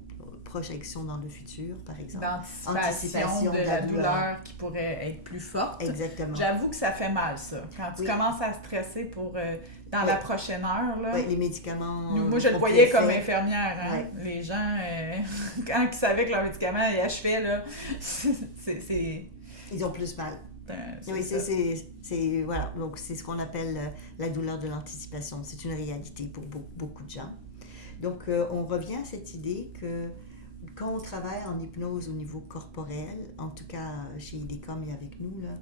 projection dans le futur, par exemple. D'anticipation de la douleur qui pourrait être plus forte. Exactement. J'avoue que ça fait mal, ça. Quand tu commences à stresser pour dans la prochaine heure, là. Oui, les médicaments. Moi, je le voyais comme infirmière. Hein? Les gens, quand ils savaient que leurs médicaments achevaient, là, ils ont plus mal. Voilà. Donc, c'est ce qu'on appelle la douleur de l'anticipation. C'est une réalité pour beaucoup de gens. Donc, on revient à cette idée que quand on travaille en hypnose au niveau corporel, en tout cas chez IDECOM et avec nous, là,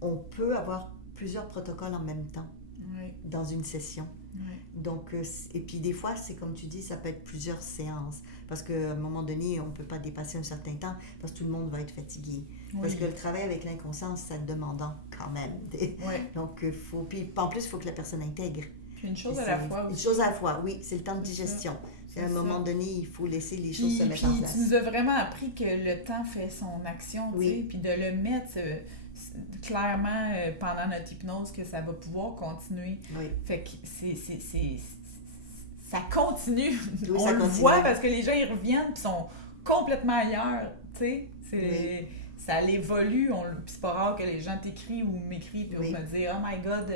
on peut avoir plusieurs protocoles en même temps dans une session. Donc, et puis des fois, c'est comme tu dis, ça peut être plusieurs séances. Parce qu'à un moment donné, on ne peut pas dépasser un certain temps parce que tout le monde va être fatigué. Parce que le travail avec l'inconscience, c'est demandant quand même. Donc, puis en plus, il faut que la personne intègre. Puis une chose à la fois. Une chose à la fois, oui. C'est le temps de digestion. À un moment donné, il faut laisser les choses se mettre en place. Tu nous as vraiment appris que le temps fait son action, tu sais, puis de le mettre clairement pendant notre hypnose, que ça va pouvoir continuer. Fait que ça continue. On le voit parce que les gens, ils reviennent puis sont complètement ailleurs, tu sais. Ça l'évolue. Puis c'est pas rare que les gens t'écrivent ou m'écrivent pour me dire « Oh my God,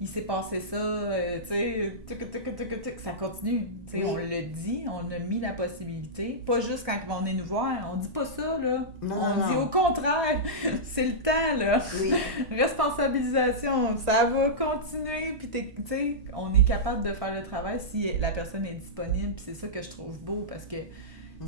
il s'est passé ça, tu sais, ça continue. » On le dit, on a mis la possibilité. Pas juste quand on est nous voir, on dit pas ça, là. On dit au contraire, c'est le temps, là. Responsabilisation, ça va continuer. Puis tu sais, on est capable de faire le travail si la personne est disponible. Puis c'est ça que je trouve beau parce que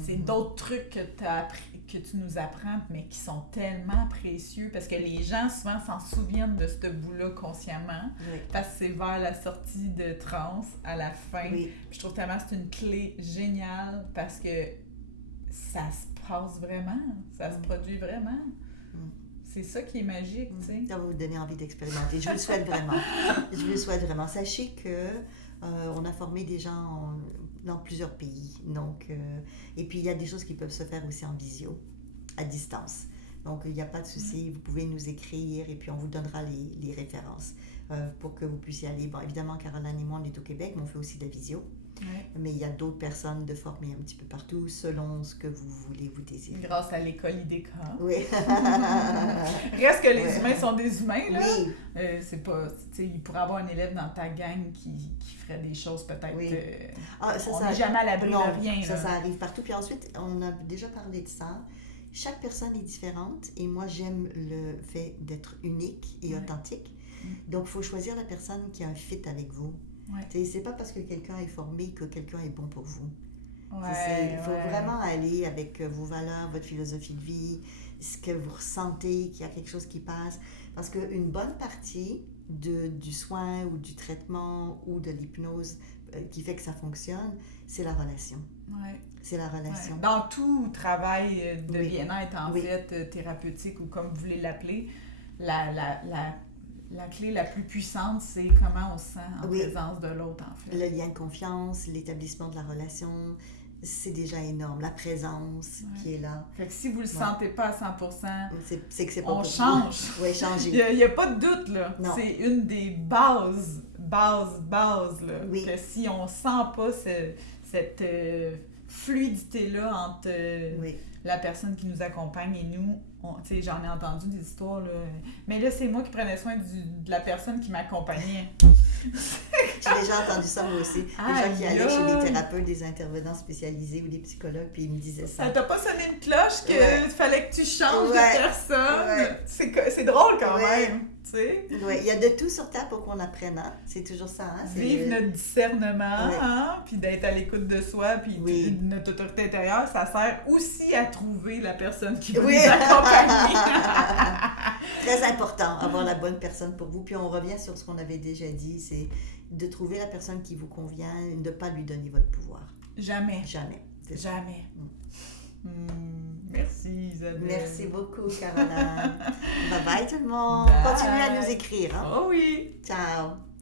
c'est d'autres trucs que tu nous apprends, mais qui sont tellement précieux parce que les gens souvent s'en souviennent de ce bout-là consciemment parce que c'est vers la sortie de transe à la fin. Puis je trouve tellement que c'est une clé géniale parce que ça se passe vraiment, ça se produit vraiment. C'est ça qui est magique, tu sais. Ça va vous donner envie d'expérimenter. Je vous le souhaite vraiment. Je vous le souhaite vraiment. Sachez que on a formé des gens dans plusieurs pays. Donc, et puis, il y a des choses qui peuvent se faire aussi en visio, à distance. Donc, il n'y a pas de souci. Vous pouvez nous écrire et puis on vous donnera les références pour que vous puissiez aller. Bon, évidemment, Caroline et moi, on est au Québec, mais on fait aussi de la visio. Mais il y a d'autres personnes de former un petit peu partout selon ce que vous voulez, vous désirez. Grâce à l'école IDECA. Oui. Reste que les humains sont des humains, là. C'est pas... Tu sais, il pourrait avoir un élève dans ta gang qui ferait des choses peut-être... on n'est jamais à l'abri de rien. Ça arrive partout. Puis ensuite, on a déjà parlé de ça. Chaque personne est différente et moi, j'aime le fait d'être unique et authentique. Donc, il faut choisir la personne qui a un fit avec vous. C'est pas parce que quelqu'un est formé que quelqu'un est bon pour vous. Il faut vraiment aller avec vos valeurs, votre philosophie de vie, ce que vous ressentez, qu'il y a quelque chose qui passe. Parce qu'une bonne partie du soin ou du traitement ou de l'hypnose qui fait que ça fonctionne, c'est la relation. Ouais. C'est la relation. Ouais. Dans tout travail de Oui. bien-être, en Oui. fait, thérapeutique ou comme vous voulez l'appeler, la clé la plus puissante, c'est comment on se sent en Oui. présence de l'autre, en fait. Le lien de confiance, l'établissement de la relation, c'est déjà énorme. La présence qui est là. Fait que si vous le Ouais. sentez pas à 100%, C'est que c'est pas on pour change. vous. Oui, changer. Il n'y a pas de doute, là. Non. C'est une des bases, là. Oui. Que si on sent pas cette fluidité-là entre Oui. la personne qui nous accompagne et nous, tu sais, j'en ai entendu des histoires, là. Mais là, c'est moi qui prenais soin de la personne qui m'accompagnait. J'ai déjà entendu ça moi aussi. Des gens qui allaient chez des thérapeutes, des intervenants spécialisés ou des psychologues, puis ils me disaient ça. Ça t'a pas sonné une cloche qu'il Ouais. fallait que tu changes Ouais. de personne? Ouais. C'est drôle quand Ouais. même, tu sais. Oui, il y a de tout sur Terre pour qu'on apprenne, hein? C'est toujours ça, hein? C'est Vivre notre discernement, Ouais. hein, puis d'être à l'écoute de soi, puis Oui. notre autorité intérieure, ça sert aussi à trouver la personne qui va Oui. nous accompagner. Très important, avoir la bonne personne pour vous. Puis on revient sur ce qu'on avait déjà dit, c'est de trouver la personne qui vous convient, de ne pas lui donner votre pouvoir. Jamais. Jamais. C'est ça. Jamais. Merci Isabelle. Merci beaucoup, Caroline. Bye bye tout le monde. Bye. Continuez à nous écrire. Hein? Oh oui. Ciao.